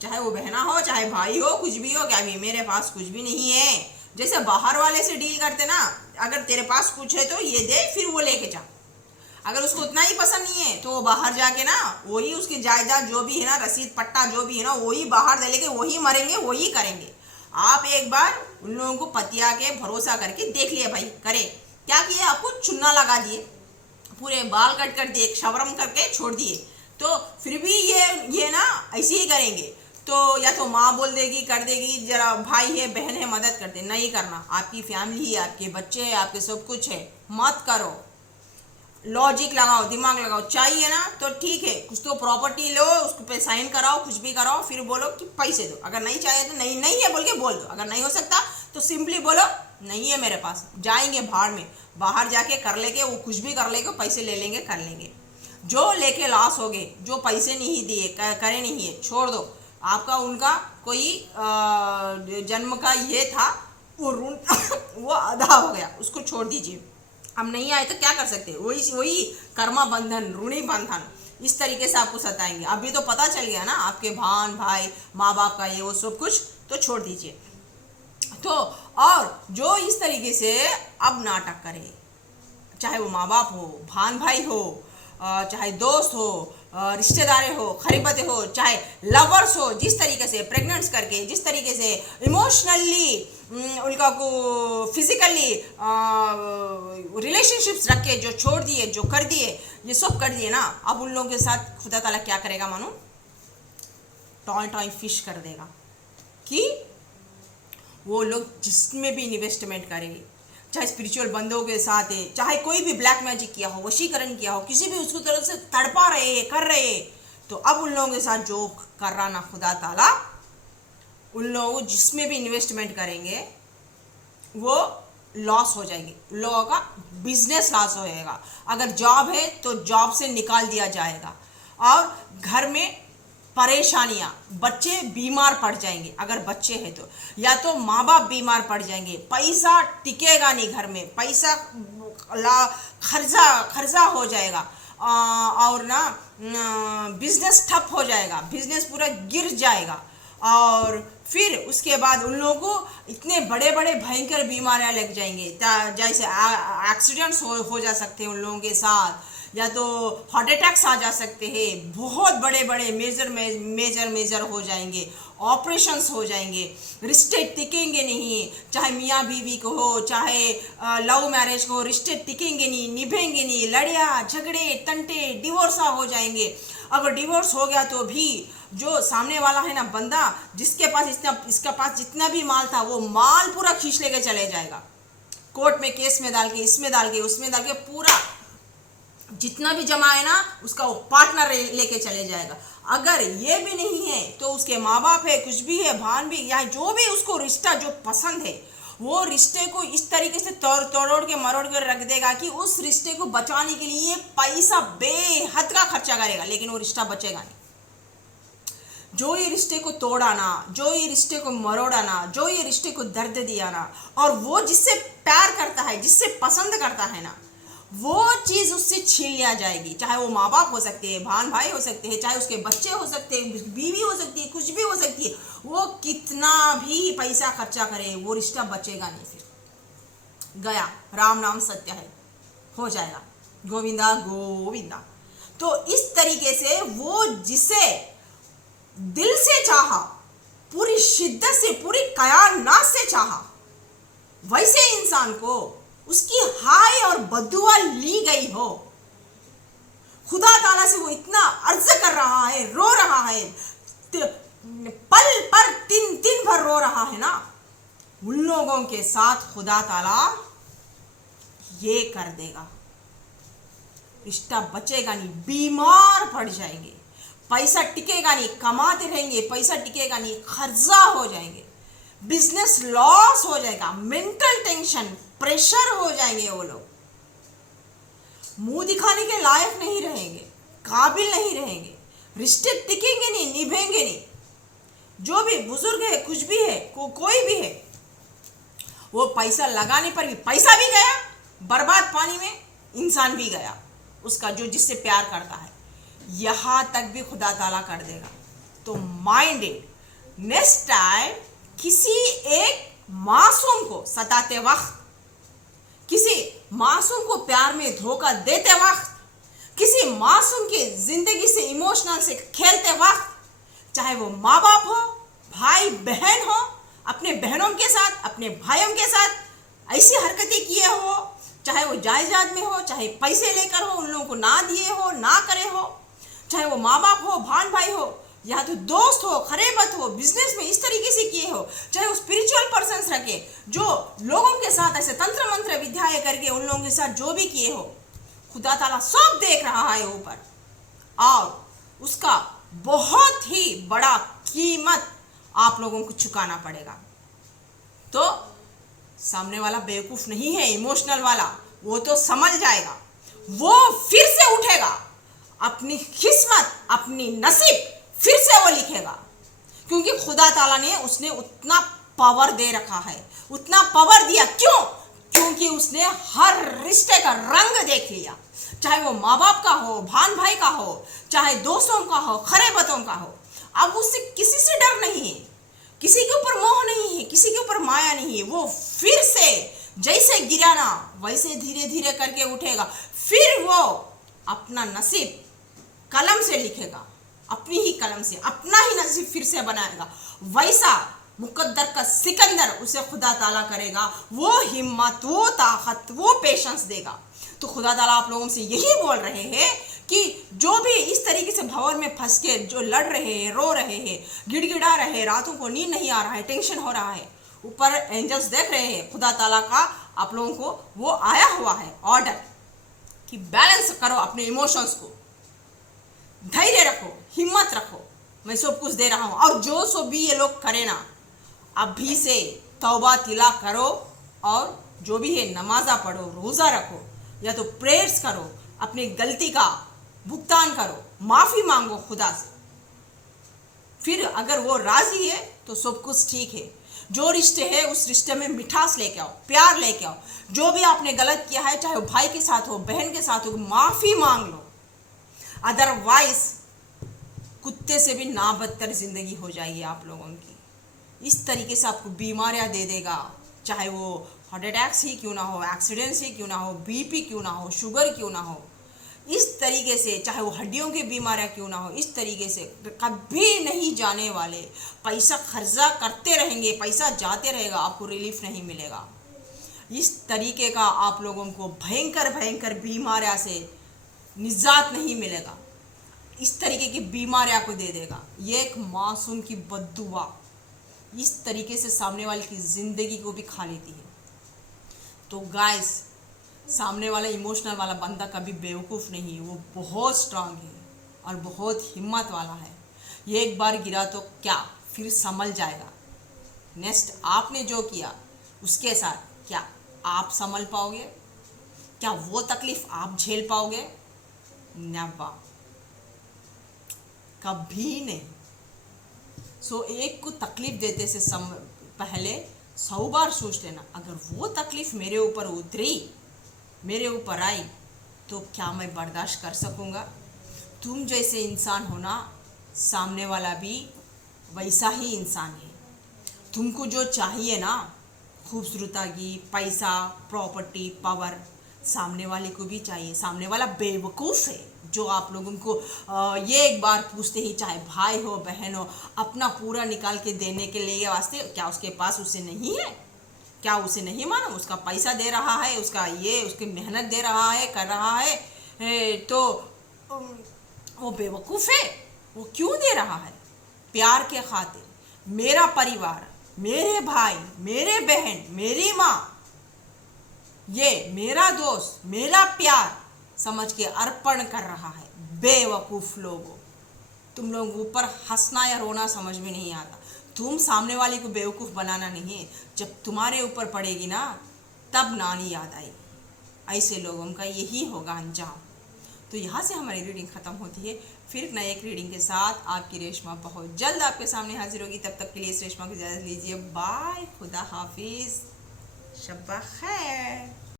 चाहे वो बहना हो चाहे भाई हो, कुछ भी हो, क्या भी मेरे पास कुछ भी नहीं है। जैसे बाहर वाले से डील करते ना, अगर तेरे पास कुछ है तो ये दे, फिर वो लेके जा। अगर उसको उतना ही पसंद नहीं है तो वो बाहर जाके ना वही उसकी जायदाद जो भी है ना, रसीद पट्टा जो भी है ना, वही बाहर दे लेके वही मरेंगे, वही करेंगे। आप एक बार उन लोगों को पतिया के भरोसा करके देख लिए भाई, करे क्या किए, आपको चुन्ना लगा दिए, पूरे बाल कट कर दिए, क्षवरम करके छोड़ दिए, तो फिर भी ये ना ऐसे ही करेंगे। तो या तो माँ बोल देगी, कर देगी, जरा भाई है बहन है मदद करते, नहीं करना। आपकी फैमिली है, आपके बच्चे हैं, आपके सब कुछ है, मत करो। लॉजिक लगाओ, दिमाग लगाओ। चाहिए ना तो ठीक है, कुछ तो प्रॉपर्टी लो, उसको पे साइन कराओ, कुछ भी कराओ, फिर बोलो कि पैसे दो। अगर नहीं चाहिए तो नहीं नहीं है बोल के बोल दो। अगर नहीं हो सकता तो सिंपली बोलो नहीं है मेरे पास, जाएंगे भाड़ में, बाहर जाके कर लेंगे, वो कुछ भी कर लेंगे, पैसे ले लेंगे, कर लेंगे। जो लेके लॉस हो गए, जो पैसे नहीं दिए, करे नहीं है, छोड़ दो। आपका उनका कोई जन्म का ये था, वो ऋण वो आधा हो गया, उसको छोड़ दीजिए। अब नहीं आए तो क्या कर सकते हैं, वही वही कर्मा बंधन, ऋणी बंधन, इस तरीके से आपको सताएंगे। अभी तो पता चल गया ना आपके भान भाई माँ बाप का ये वो सब कुछ, तो छोड़ दीजिए। तो और जो इस तरीके से अब नाटक करे, चाहे वो माँ बाप हो, भान भाई हो, चाहे दोस्त हो, रिश्तेदार हो, खरीबते हो, चाहे लवर्स हो, जिस तरीके से प्रेग्नेंट्स करके, जिस तरीके से इमोशनली उनका को फिजिकली रिलेशनशिप्स रख के जो छोड़ दिए, जो कर दिए, ये सब कर दिए ना, अब उन लोगों के साथ खुदा ताला क्या करेगा मानो, टॉय टॉय फिश कर देगा कि वो लोग जिसमें भी इन्वेस्टमेंट करेंगे, चाहे स्पिरिचुअल बंदों के साथ है, चाहे कोई भी ब्लैक मैजिक किया हो, वशीकरण किया हो, किसी भी उसको तरफ से तड़पा रहे कर रहे, तो अब उन लोगों के साथ जो कर रहा ना खुदा ताला, उन लोगों जिसमें भी इन्वेस्टमेंट करेंगे वो लॉस हो जाएंगे, उन लोगों का बिजनेस लॉस होएगा। अगर जॉब है तो जॉब से निकाल दिया जाएगा, और घर में परेशानियां, बच्चे बीमार पड़ जाएंगे, अगर बच्चे हैं तो, या तो माँ बाप बीमार पड़ जाएंगे, पैसा टिकेगा नहीं घर में, पैसा खर्चा हो जाएगा, और ना बिजनेस ठप हो जाएगा, बिजनेस पूरा गिर जाएगा। और फिर उसके बाद उन लोगों को इतने बड़े बड़े भयंकर बीमारियां लग जाएंगे, जैसे एक्सीडेंट्स हो जा सकते हैं उन लोगों के साथ, या तो हार्ट अटैक्स आ जा सकते हैं, बहुत बड़े बड़े मेजर हो जाएंगे, ऑपरेशंस हो जाएंगे, रिश्ते टिकेंगे नहीं, चाहे मियाँ बीवी को हो, चाहे लव मैरिज को हो, रिश्ते टिकेंगे नहीं, निभेंगे नहीं, लड़िया झगड़े तंटे डिवोर्सा हो जाएंगे। अगर डिवोर्स हो गया तो भी जो सामने वाला है ना बंदा, जिसके पास इसका पास जितना भी माल था, वो माल पूरा खींच लेके चले जाएगा, कोर्ट में केस में डाल के, इसमें डाल के, उसमें डाल के, पूरा जितना भी जमा है ना उसका वो पार्टनर लेके चले जाएगा। अगर ये भी नहीं है तो उसके माँ बाप है, कुछ भी है, भान भी, या जो भी उसको रिश्ता जो पसंद है, वो रिश्ते को इस तरीके से तोड़ के मरोड़ कर रख देगा कि उस रिश्ते को बचाने के लिए पैसा बेहद का खर्चा करेगा, लेकिन वो रिश्ता बचेगा नहीं। जो ये रिश्ते को तोड़ाना, जो ये रिश्ते को मरोड़ाना, जो ये रिश्ते को दर्द दियाना, और वो जिससे प्यार करता है, जिससे पसंद करता है ना, वो चीज़ उससे छीन लिया जाएगी। चाहे वो माँ बाप हो सकते हैं, भान भाई हो सकते हैं, चाहे उसके बच्चे हो सकते हैं, बीवी हो सकती है, कुछ भी हो सकती है, वो कितना भी पैसा खर्चा करे, वो रिश्ता बचेगा नहीं। फिर गया, राम नाम सत्य है, हो जाएगा, गोविंदा गोविंदा। तो इस तरीके से वो जिसे दिल से चाहा, पूरी शिद्दत से, पूरी कायनात से चाहा, वैसे इंसान को उसकी हाय और बद्दुआ ली गई हो, खुदा ताला से वो इतना अर्ज कर रहा है, रो रहा है, पल पर दिन भर रो रहा है ना, उन लोगों के साथ खुदा ताला ये कर देगा, रिश्ता बचेगा नहीं, बीमार पड़ जाएंगे, पैसा टिकेगा नहीं, कमाते रहेंगे, पैसा टिकेगा नहीं, खर्चा हो जाएंगे, बिजनेस लॉस हो जाएगा, मेंटल टेंशन, प्रेशर हो जाएंगे, वो लोग मुंह दिखाने के लायक नहीं रहेंगे, काबिल नहीं रहेंगे, रिश्ते टिकेंगे नहीं, निभेंगे नहीं। जो भी बुजुर्ग है, कुछ भी है, कोई भी है, वो पैसा लगाने पर भी पैसा भी गया, बर्बाद पानी में, इंसान भी गया उसका, जो जिससे प्यार करता है, यहां तक भी खुदा ताला कर देगा। तो माइंडेड, नेक्स्ट टाइम किसी एक मासूम को सताते वक्त, किसी मासूम को प्यार में धोखा देते वक्त, किसी मासूम की जिंदगी से इमोशनल से खेलते वक्त, चाहे वो माँ बाप हो, भाई बहन हो, अपने बहनों के साथ, अपने भाइयों के साथ ऐसी हरकतें किए हो, चाहे वो जायदाद में हो, चाहे पैसे लेकर हो, उन लोगों को ना दिए हो, ना करे हो, चाहे वो माँ बाप हो, भान भाई हो, या तो दोस्त हो, खरेबत हो, बिजनेस में इस तरीके से किए हो, चाहे वो स्पिरिचुअल पर्सन्स रखे, जो लोगों के साथ ऐसे तंत्र मंत्र विद्याएं करके उन लोगों के साथ जो भी किए हो, खुदा ताला सब देख रहा है ऊपर, और उसका बहुत ही बड़ा कीमत आप लोगों को चुकाना पड़ेगा। तो सामने वाला बेवकूफ नहीं है, इमोशनल वाला, वो तो समझ जाएगा, वो फिर से उठेगा, अपनी किस्मत, अपनी नसीब फिर से वो लिखेगा, क्योंकि खुदा ताला ने उसने उतना पावर दे रखा है, उतना पावर दिया। क्यों? क्योंकि उसने हर रिश्ते का रंग देख लिया, चाहे वो माँ बाप का हो, भान भाई का हो, चाहे दोस्तों का हो, खरेबतों का हो। अब उससे किसी से डर नहीं है, किसी के ऊपर मोह नहीं है, किसी के ऊपर माया नहीं है। वो फिर से जैसे गिरा ना वैसे धीरे धीरे करके उठेगा, फिर वो अपना नसीब कलम से लिखेगा, अपनी ही कलम से अपना ही नसीब फिर से बनाएगा। वैसा मुकद्दर का सिकंदर उसे खुदा ताला करेगा, वो हिम्मत, वो ताकत, वो पेशेंस देगा। तो खुदा ताला आप लोगों से यही बोल रहे हैं कि जो भी इस तरीके से भंवर में फंस के जो लड़ रहे हैं, रो रहे हैं, गिड़गिड़ा रहे हैं, रातों को नींद नहीं आ रहा है, टेंशन हो रहा है, ऊपर एंजल्स देख रहे हैं, खुदा ताला का आप लोगों को वो आया हुआ है ऑर्डर कि बैलेंस करो अपने इमोशंस को, धैर्य रखो, हिम्मत रखो, मैं सब कुछ दे रहा हूँ। और जो सो भी ये लोग करे ना, अभी से तौबा तिला करो, और जो भी है नमाजा पढ़ो, रोज़ा रखो, या तो प्रेयर्स करो, अपनी गलती का भुगतान करो, माफ़ी मांगो खुदा से। फिर अगर वो राज़ी है तो सब कुछ ठीक है। जो रिश्ते है उस रिश्ते में मिठास लेके आओ, प्यार लेके आओ। जो भी आपने गलत किया है, चाहे वो भाई के साथ हो, बहन के साथ हो, माफ़ी मांग लो। अदरवाइज कुत्ते से भी ना बदतर जिंदगी हो जाएगी आप लोगों की। इस तरीके से आपको बीमारियां दे देगा, चाहे वो हार्ट अटैक्स ही क्यों ना हो, एक्सीडेंट्स ही क्यों ना हो, बीपी क्यों ना हो, शुगर क्यों ना हो, इस तरीके से, चाहे वो हड्डियों की बीमारियां क्यों ना हो, इस तरीके से कभी नहीं जाने वाले। पैसा खर्चा करते रहेंगे, पैसा जाते रहेगा, आपको रिलीफ नहीं मिलेगा। इस तरीके का आप लोगों को भयंकर भयंकर बीमारियां से निजात नहीं मिलेगा। इस तरीके की बीमारियां को दे देगा। ये एक मासूम की बद्दुआ इस तरीके से सामने वाले की ज़िंदगी को भी खा लेती है। तो गाइस, सामने वाला इमोशनल वाला बंदा कभी बेवकूफ़ नहीं है, वो बहुत स्ट्रांग है और बहुत हिम्मत वाला है। ये एक बार गिरा तो क्या, फिर संभल जाएगा। नेक्स्ट आपने जो किया उसके साथ क्या आप संभल पाओगे? क्या वो तकलीफ आप झेल पाओगे? नेवर, कभी नहीं। सो एक को तकलीफ देते से पहले 100 बार सोच लेना, अगर वो तकलीफ मेरे ऊपर उतरी, मेरे ऊपर आई, तो क्या मैं बर्दाश्त कर सकूँगा? तुम जैसे इंसान हो ना, सामने वाला भी वैसा ही इंसान है। तुमको जो चाहिए ना, खूबसूरती, पैसा, प्रॉपर्टी, पावर, सामने वाले को भी चाहिए। सामने वाला बेवकूफ़ है जो आप लोगों को ये एक बार पूछते ही, चाहे भाई हो बहन हो, अपना पूरा निकाल के देने के लिए वास्ते, क्या उसके पास उसे नहीं है? क्या उसे नहीं मालूम? उसका पैसा दे रहा है, उसका ये उसकी मेहनत दे रहा है, कर रहा है, तो वो बेवकूफ़ है। वो क्यों दे रहा है? प्यार के खातिर। मेरा परिवार, मेरे भाई, मेरे बहन, मेरी माँ, ये मेरा दोस्त, मेरा प्यार समझ के अर्पण कर रहा है। बेवकूफ़ लोगों, तुम लोगों को ऊपर हंसना या रोना समझ में नहीं आता। तुम सामने वाले को बेवकूफ़ बनाना नहीं है, जब तुम्हारे ऊपर पड़ेगी ना तब नानी याद आई। ऐसे लोगों का यही होगा अंजाम। तो यहाँ से हमारी रीडिंग ख़त्म होती है। फिर नए एक रीडिंग के साथ आपकी रेशमा बहुत जल्द आपके सामने हाजिर होगी। तब तक के लिए इस रेशमा की इजाज़त लीजिए। बाय, खुदा हाफिज़, शब्बा खैर।